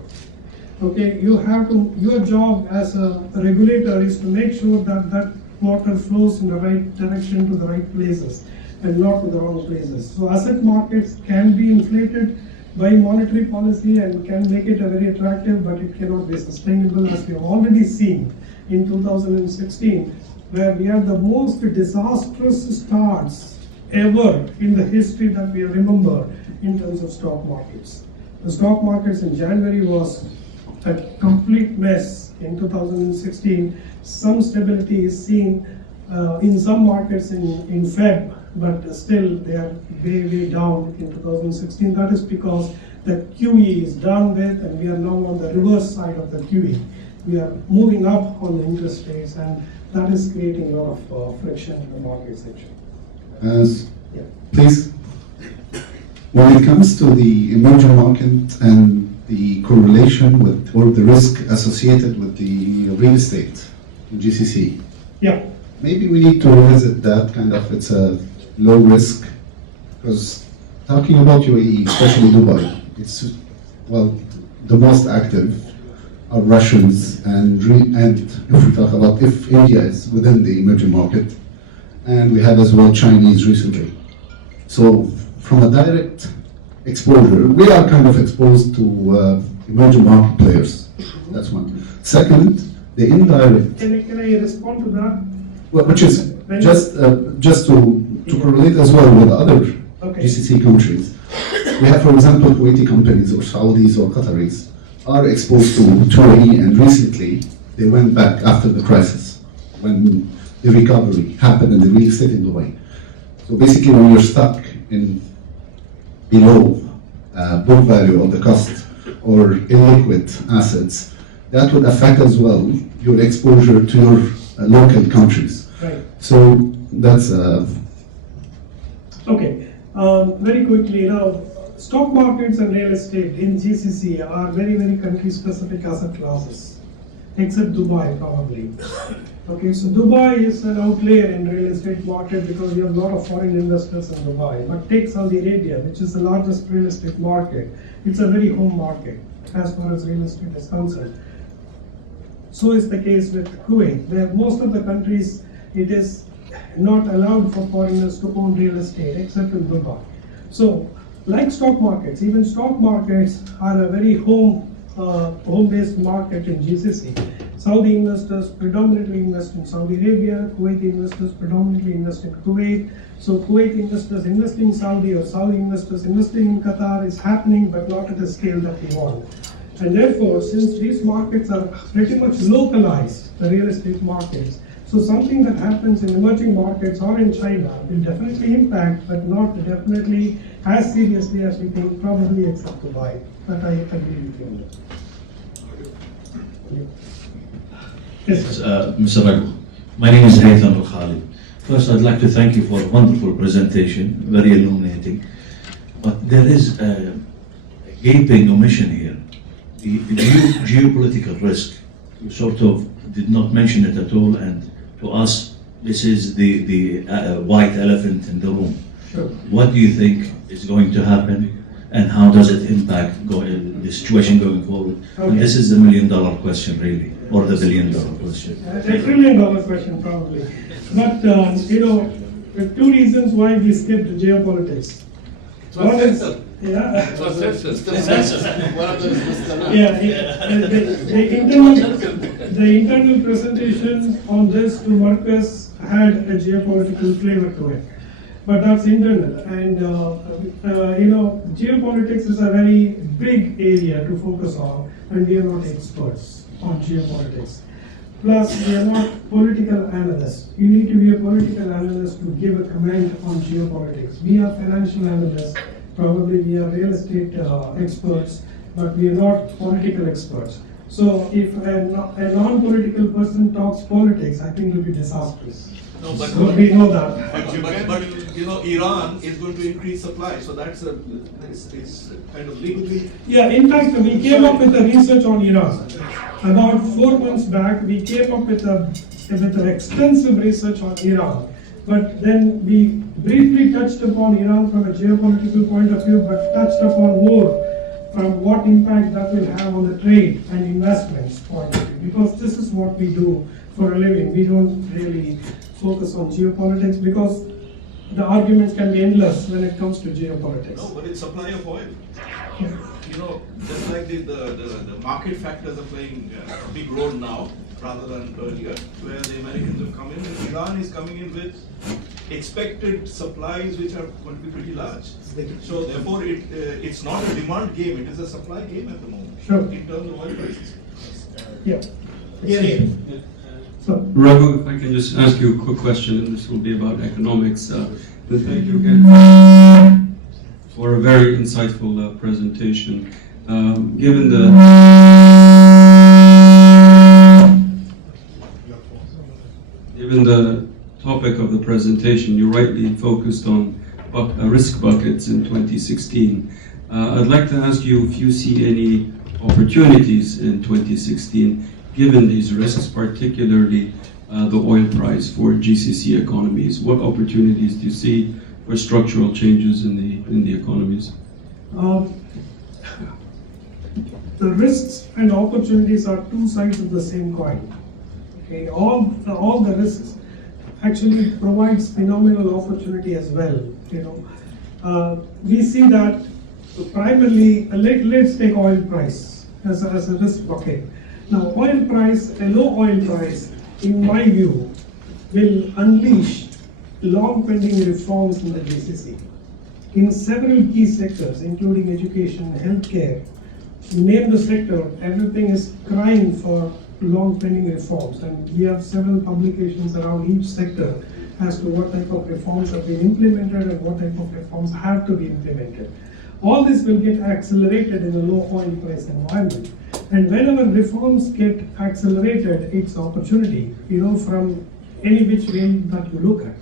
Okay, your job as a regulator is to make sure that that water flows in the right direction to the right places and not to the wrong places. So asset markets can be inflated by monetary policy and can make it a very attractive, but it cannot be sustainable, as we have already seen in 2016, where we had the most disastrous starts ever in the history that we remember in terms of stock markets. The stock markets in January was a complete mess in 2016. Some stability is seen in some markets in Feb, but still they are way down in 2016. That is because the QE is done with, and we are now on the reverse side of the QE. We are moving up on the interest rates, and that is creating a lot of friction in the market section. Yeah. Please. When it comes to the emerging market and the correlation with, or the risk associated with the real estate, GCC, Yeah. maybe we need to revisit that kind of, it's a low risk, because talking about UAE, especially Dubai, it's, well, the most active are Russians, and if we talk about, if India is within the emerging market, and we had as well Chinese recently. So from a direct exposure, we are kind of exposed to emerging market players. That's one. Second, the indirect. Can I respond to that? Well, which is just to correlate as well with other GCC countries. We have, for example, Kuwaiti companies or Saudis or Qataris are exposed to UAE, and recently they went back after the crisis when the recovery happened in the real estate in Dubai. So basically, when you're stuck in below book value of the cost or illiquid assets, that would affect as well your exposure to your local countries. Right. So that's okay. Very quickly now, stock markets and real estate in GCC are very country-specific asset classes, except Dubai probably. Okay, so Dubai is an outlier in real estate market because we have a lot of foreign investors in Dubai. But take Saudi Arabia, which is the largest real estate market. It's a very home market as far as real estate is concerned. So is the case with Kuwait, where most of the countries it is not allowed for foreigners to own real estate except in Dubai. So, like stock markets, even stock markets are a very home-based market in GCC. Saudi investors predominantly invest in Saudi Arabia, Kuwaiti investors predominantly invest in Kuwait. So Kuwait investors investing in Saudi or Saudi investors investing in Qatar is happening, but not at the scale that we want. And therefore, since these markets are pretty much localized, the real estate markets, so something that happens in emerging markets or in China will definitely impact, but not definitely as seriously as we think, probably except Dubai. But I agree with you on that. Yes. Mr. Raghu, my name is Haytham Al-Khalid. First, I'd like to thank you for a wonderful presentation, very illuminating. But there is a gaping omission here. The geopolitical risk, you sort of did not mention it at all, and to us, this is the white elephant in the room. Sure. What do you think is going to happen, and how does it impact the situation going forward? Okay. And this is the million-dollar question, really, or the billion-dollar question. A $1 trillion question, probably. But, there are two reasons why we skipped geopolitics. One is, yeah. The internal presentation on this to Marcus had a geopolitical flavor to it. but that's internal. And geopolitics is a very big area to focus on, and we are not experts on geopolitics. Plus, we are not political analysts. You need to be a political analyst to give a comment on geopolitics. We are financial analysts, probably we are real estate experts, but we are not political experts. So if a non-political person talks politics, I think it will be disastrous. No, but So we know that. but Iran is going to increase supply, so that's it's kind of legally. Yeah, in fact, we came up with a research on Iran. About 4 months back, we came up with an extensive research on Iran. But then we briefly touched upon Iran from a geopolitical point of view, but touched upon more from what impact that will have on the trade and investments point of view. Because this is what we do for a living. We don't really focus on geopolitics because the arguments can be endless when it comes to geopolitics. No, but it's supply of oil. Yeah. Just like the market factors are playing a big role now rather than earlier, where the Americans have come in, and Iran is coming in with expected supplies which are going to be pretty large. So therefore, it's not a demand game; it is a supply game at the moment. Sure. In terms of oil prices. Yeah. So, Raghu, if I can just ask you a quick question, and this will be about economics. Thank you again for a very insightful presentation. Given the topic of the presentation, you rightly focused on risk buckets in 2016. I'd like to ask you if you see any opportunities in 2016 given these risks, particularly the oil price for GCC economies. What opportunities do you see for structural changes in the economies? The risks and opportunities are two sides of the same coin. Okay, all the risks actually provides phenomenal opportunity as well. We see that primarily. Let's take oil price as a risk bucket. Now, oil price, a low oil price, in my view, will unleash long pending reforms in the GCC in several key sectors, including education, healthcare. You name the sector, everything is crying for long pending reforms, and we have several publications around each sector as to what type of reforms have been implemented and what type of reforms have to be implemented. All this will get accelerated in a low oil price environment. And whenever reforms get accelerated, it's opportunity, from any which way that you look at.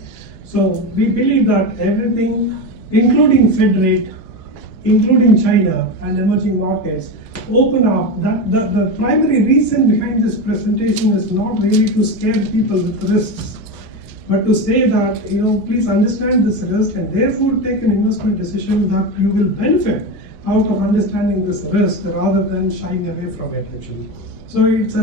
So we believe that everything, including Fed rate, including China and emerging markets, open up. That the primary reason behind this presentation is not really to scare people with risks, but to say that, please understand this risk and therefore take an investment decision that you will benefit out of understanding this risk rather than shying away from it actually. So it's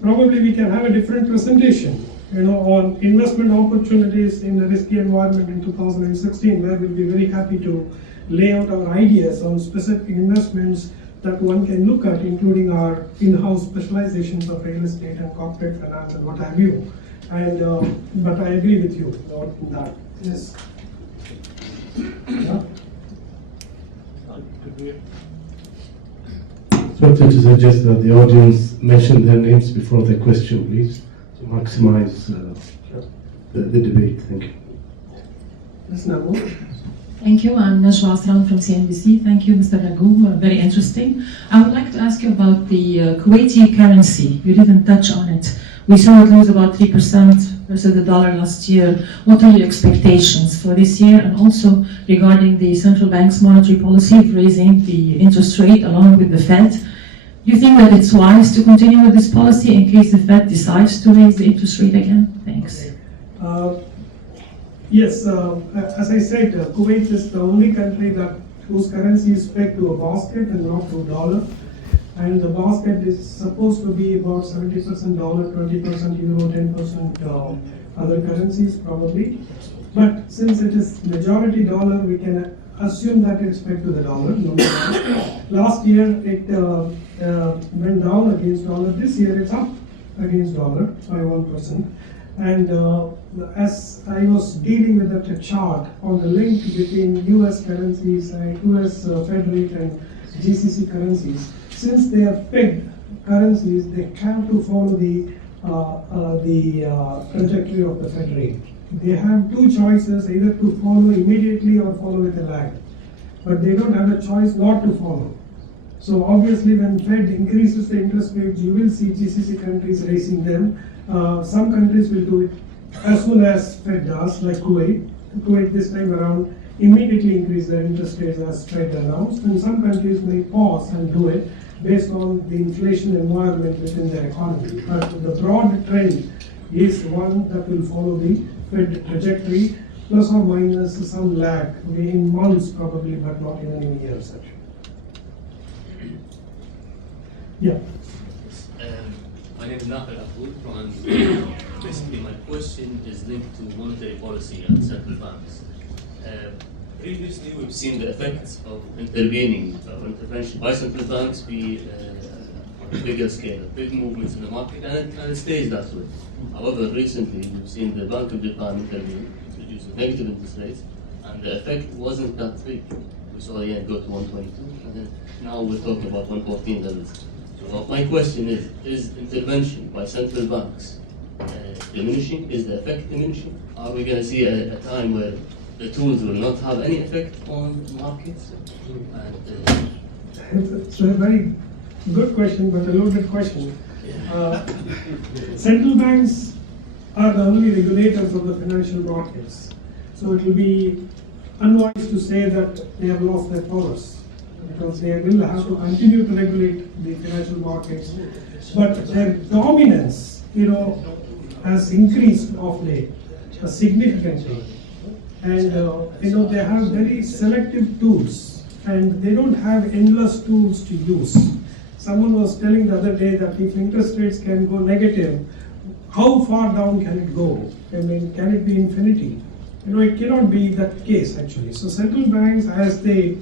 probably we can have a different presentation, on investment opportunities in the risky environment in 2016, where we'll be very happy to lay out our ideas on specific investments that one can look at, including our in-house specializations of real estate and corporate finance and what have you. And but I agree with you on that. Yes. Yeah. So to suggest that the audience mention their names before the question, please, to maximize the debate. Thank you. Yes, Namu. Thank you. I'm Najwa Asram from CNBC. Thank you, Mr. Raghu. Very interesting. I would like to ask you about the Kuwaiti currency. You didn't touch on it. We saw it lose about 3% versus the dollar last year. What are your expectations for this year? And also regarding the central bank's monetary policy of raising the interest rate along with the Fed. Do you think that it's wise to continue with this policy in case the Fed decides to raise the interest rate again? Thanks. Yes, as I said, Kuwait is the only country whose currency is pegged to a basket and not to a dollar. And the basket is supposed to be about 70% dollar, 20% euro, 10% other currencies probably. But since it is majority dollar, we can assume that it's pegged to the dollar. Last year it went down against dollar. This year it's up against dollar by 1%. And as I was dealing with that chart on the link between US currencies and US Fed rate and GCC currencies, since they are pegged currencies, they have to follow the trajectory of the Fed rate. They have two choices, either to follow immediately or follow with a lag. But they don't have a choice not to follow. So obviously when Fed increases the interest rates, you will see GCC countries raising them. Some countries will do it as soon as Fed does, like Kuwait. Kuwait this time around immediately increase their interest rates as Fed announced, and some countries may pause and do it based on the inflation environment within their economy. But the broad trend is one that will follow the Fed trajectory, plus or minus some lag, in months probably, but not even in years actually. Yeah. My name is Naqil Afoud from basically my question is linked to monetary policy and central banks. Previously we've seen the effects of intervening or intervention by central banks be on a bigger scale, big movements in the market, and it stays that way. However, recently we've seen the Bank of Japan intervene, introduce negative interest rates, and the effect wasn't that big. We saw the yen go to 122, and then now we're talking about 114 levels. So my question is intervention by central banks diminishing? Is the effect diminishing? Are we going to see a time where the tools will not have any effect on markets? It's a very good question, but a loaded question. Central banks are the only regulators of the financial markets. So it will be unwise to say that they have lost their powers, because they will have to continue to regulate the financial markets. But their dominance, has increased of late significantly. And they have very selective tools, and they don't have endless tools to use. Someone was telling the other day that if interest rates can go negative, how far down can it go? I mean, can it be infinity? It cannot be that case actually. So central banks, as they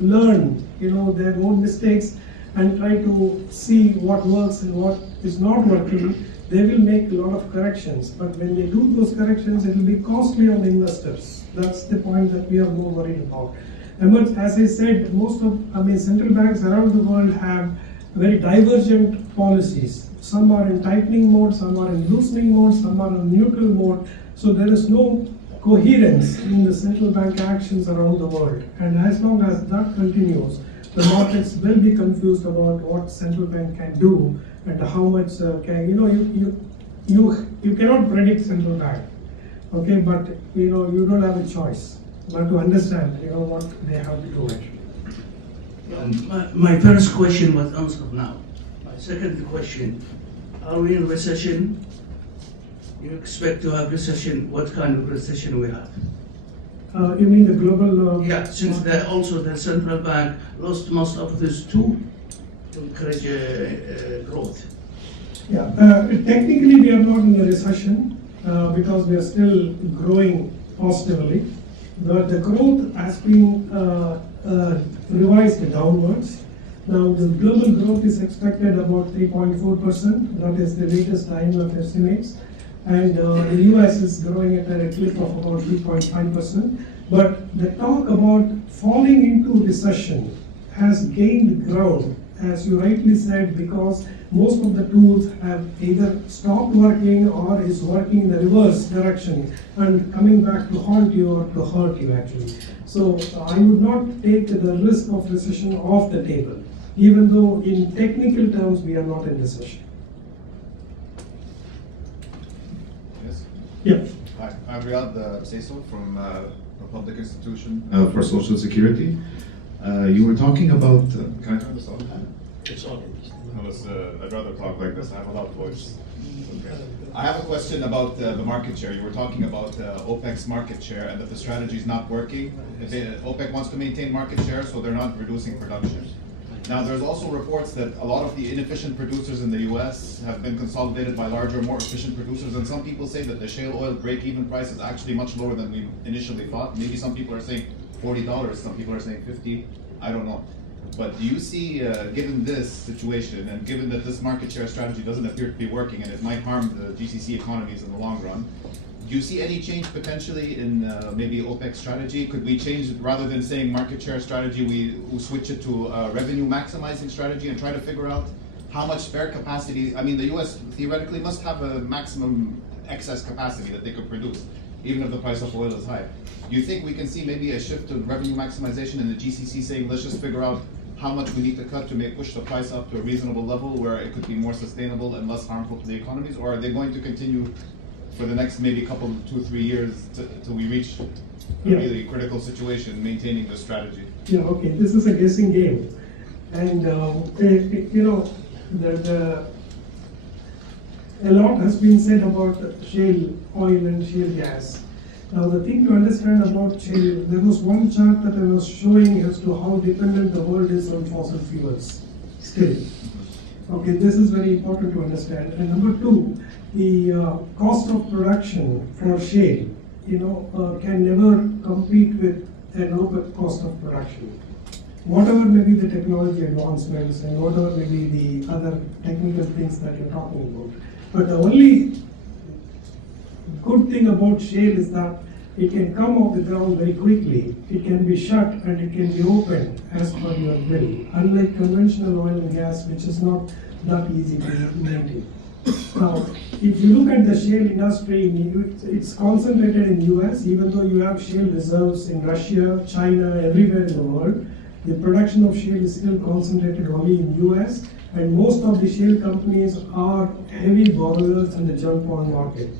learn, their own mistakes and try to see what works and what is not working, they will make a lot of corrections. But when they do those corrections, it will be costly on the investors. That's the point that we are more worried about. But as I said, central banks around the world have very divergent policies. Some are in tightening mode, some are in loosening mode, some are in neutral mode. So there is no coherence in the central bank actions around the world. And as long as that continues, the markets will be confused about what central bank can do and how much you cannot predict central bank, okay? But you don't have a choice but to understand what they have to do actually. My first question was answered now. My second question: are we in recession? You expect to have recession? What kind of recession we have? You mean the global? Yeah, since also the central bank lost most of this tool to encourage growth. Yeah, technically we are not in a recession because we are still growing positively. But the growth has been revised downwards. Now the global growth is expected about 3.4%. That is the latest IMF estimates. And the US is growing at a clip of about 3.5%. But the talk about falling into recession has gained ground, as you rightly said, because most of the tools have either stopped working or is working in the reverse direction and coming back to haunt you or to hurt you actually. So I would not take the risk of recession off the table, even though in technical terms we are not in recession. Yeah. Hi, I'm Riyad Saiso from Republic Institution for Social Security. You were talking about. Can I turn this on? It's on. I'd rather talk like this. I have a loud voice. Okay. I have a question about the market share. You were talking about OPEC's market share and that the strategy is not working. OPEC wants to maintain market share, so they're not reducing production. Now, there's also reports that a lot of the inefficient producers in the U.S. have been consolidated by larger, more efficient producers, and some people say that the shale oil break-even price is actually much lower than we initially thought. Maybe some people are saying $40, some people are saying $50. I don't know. But do you see, given this situation, and given that this market share strategy doesn't appear to be working, and it might harm the GCC economies in the long run, Do you see any change potentially in maybe OPEC strategy? Could we change, rather than saying market share strategy, we switch it to a revenue maximizing strategy and try to figure out how much spare capacity? I mean, the US theoretically must have a maximum excess capacity that they could produce, even if the price of oil is high. Do you think we can see maybe a shift to revenue maximization in the GCC saying, let's just figure out how much we need to cut to push the price up to a reasonable level where it could be more sustainable and less harmful to the economies? Or are they going to continue for the next maybe couple, 2-3 years till we reach a really critical situation, maintaining the strategy? Yeah, okay, this is a guessing game. And, you know, a lot has been said about shale oil and shale gas. Now, the thing to understand about shale, there was one chart that I was showing as to how dependent the world is on fossil fuels still. Okay, this is very important to understand. And number two, the cost of production for shale, you know, can never compete with a lower cost of production. Whatever may be the technology advancements and whatever may be the other technical things that you're talking about. But the only good thing about shale is that it can come off the ground very quickly. It can be shut and it can be opened as per your will. Unlike conventional oil and gas, which is not that easy to maintain. Now, if you look at the shale industry, it's concentrated in US, even though you have shale reserves in Russia, China, everywhere in the world. The production of shale is still concentrated only in US, and most of the shale companies are heavy borrowers in the junk bond market.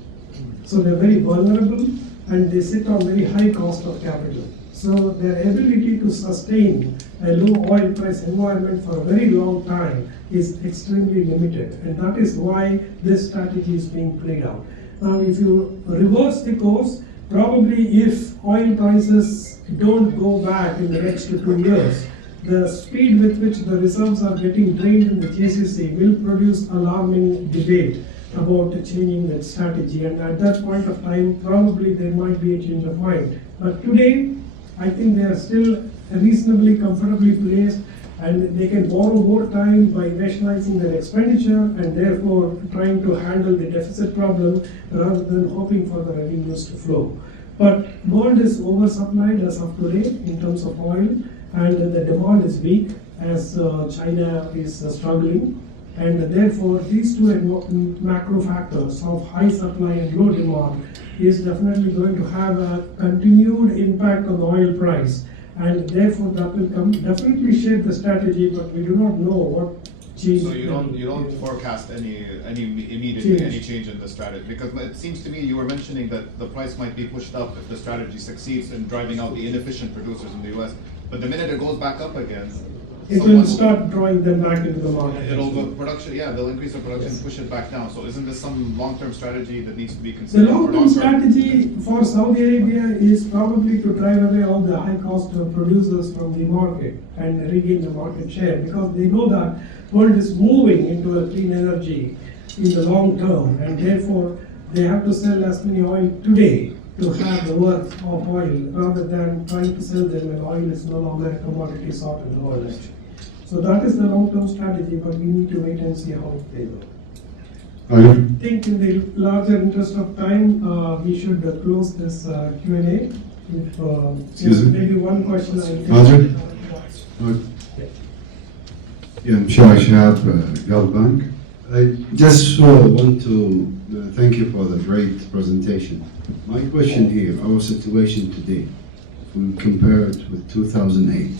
So they're very vulnerable and they sit on very high cost of capital. So their ability to sustain a low oil price environment for a very long time is extremely limited, and that is why this strategy is being played out. Now, if you reverse the course, probably if oil prices don't go back in the next 2 years, the speed with which the reserves are getting drained in the GCC will produce alarming debate about changing that strategy, and at that point of time, probably there might be a change of mind. But today, I think they are still reasonably comfortably placed, and they can borrow more time by rationalizing their expenditure and therefore trying to handle the deficit problem rather than hoping for the revenues to flow. But world is oversupplied as of today in terms of oil, and the demand is weak as China is struggling. And therefore, these two macro factors of high supply and low demand is definitely going to have a continued impact on the oil price. And therefore, that will definitely shape the strategy, but we do not know what change. So you don't forecast any immediately any change in the strategy, because it seems to me you were mentioning that the price might be pushed up if the strategy succeeds in driving out the inefficient producers in the US. But the minute it goes back up again, it will start drawing them back into the market. It'll go production, yeah, they'll increase the production and push it back down. So isn't this some long-term strategy that needs to be considered? The long-term strategy for Saudi Arabia is probably to drive away all the high-cost producers from the market and regain the market share, because they know that world is moving into a clean energy in the long term, and therefore they have to sell as many oil today to have the worth of oil rather than trying to sell them when oil is no longer a commodity sought in the world. So that is the long-term strategy, but we need to wait and see how it plays out. I think in the larger interest of time, we should close this Q&A. If maybe one question I can. Yeah, I'm Shah Shahab, Gulf Bank. I just want to thank you for the great presentation. My question here, our situation today, if we compare it with 2008.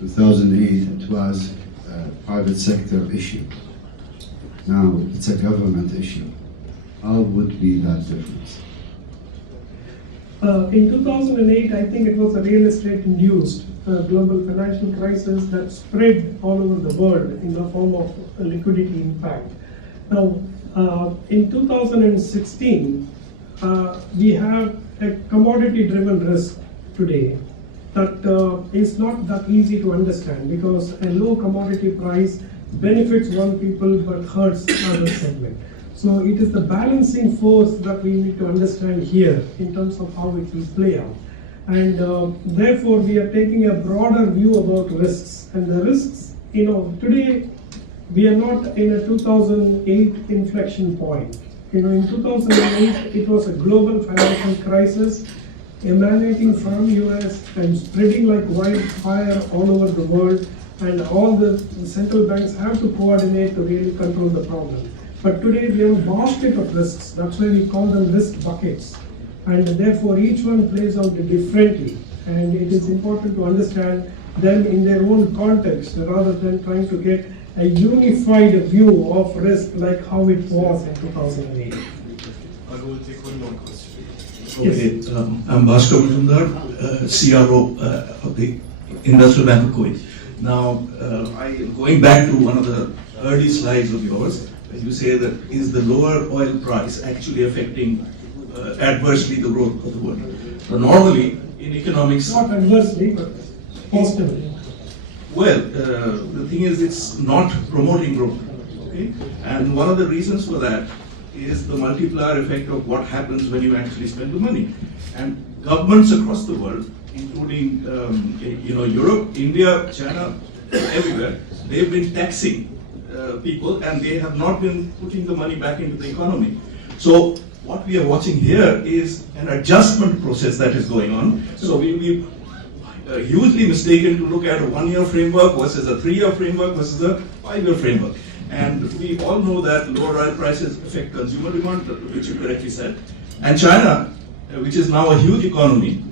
2008, it was a private sector issue. Now it's a government issue. How would be that difference? In 2008, I think it was a real estate-induced global financial crisis that spread all over the world in the form of a liquidity impact. Now, in 2016, we have a commodity-driven risk today that is not that easy to understand, because a low commodity price benefits one people but hurts other segment. So it is the balancing force that we need to understand here in terms of how it will play out. And therefore we are taking a broader view about risks. And the risks, today we are not in a 2008 inflection point. in 2008, it was a global financial crisis emanating from US and spreading like wildfire all over the world, and all the central banks have to coordinate to really control the problem. But today we have a basket of risks. That's why we call them risk buckets. And therefore each one plays out differently. And it is important to understand them in their own context rather than trying to get a unified view of risk like how it was in 2008. I will take one more question. Okay, I'm Bhaskar Majumdar, CRO of the Industrial Bank of Kuwait. Now, going back to one of the early slides of yours, when you say that is the lower oil price actually affecting adversely the growth of the world? So normally, in economics... Not adversely, but positively. Well, the thing is, it's not promoting growth, okay? And one of the reasons for that is the multiplier effect of what happens when you actually spend the money. And governments across the world, including Europe, India, China, everywhere, they've been taxing people, and they have not been putting the money back into the economy. So what we are watching here is an adjustment process that is going on. So we'll be hugely mistaken to look at a 1-year framework versus a 3-year framework versus a 5-year framework. And we all know that lower oil prices affect consumer demand, which you correctly said. And China, which is now a huge economy,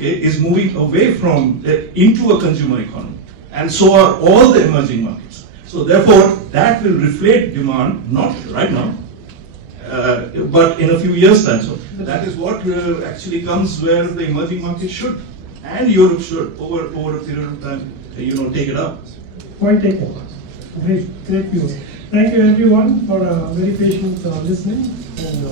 is moving away from into a consumer economy. And so are all the emerging markets. So therefore, that will reflate demand, not right now, but in a few years' time. So that is what actually comes where the emerging markets should, and Europe should, over a period of time, take it up. Point taken. Great views. Thank you everyone for very patient listening and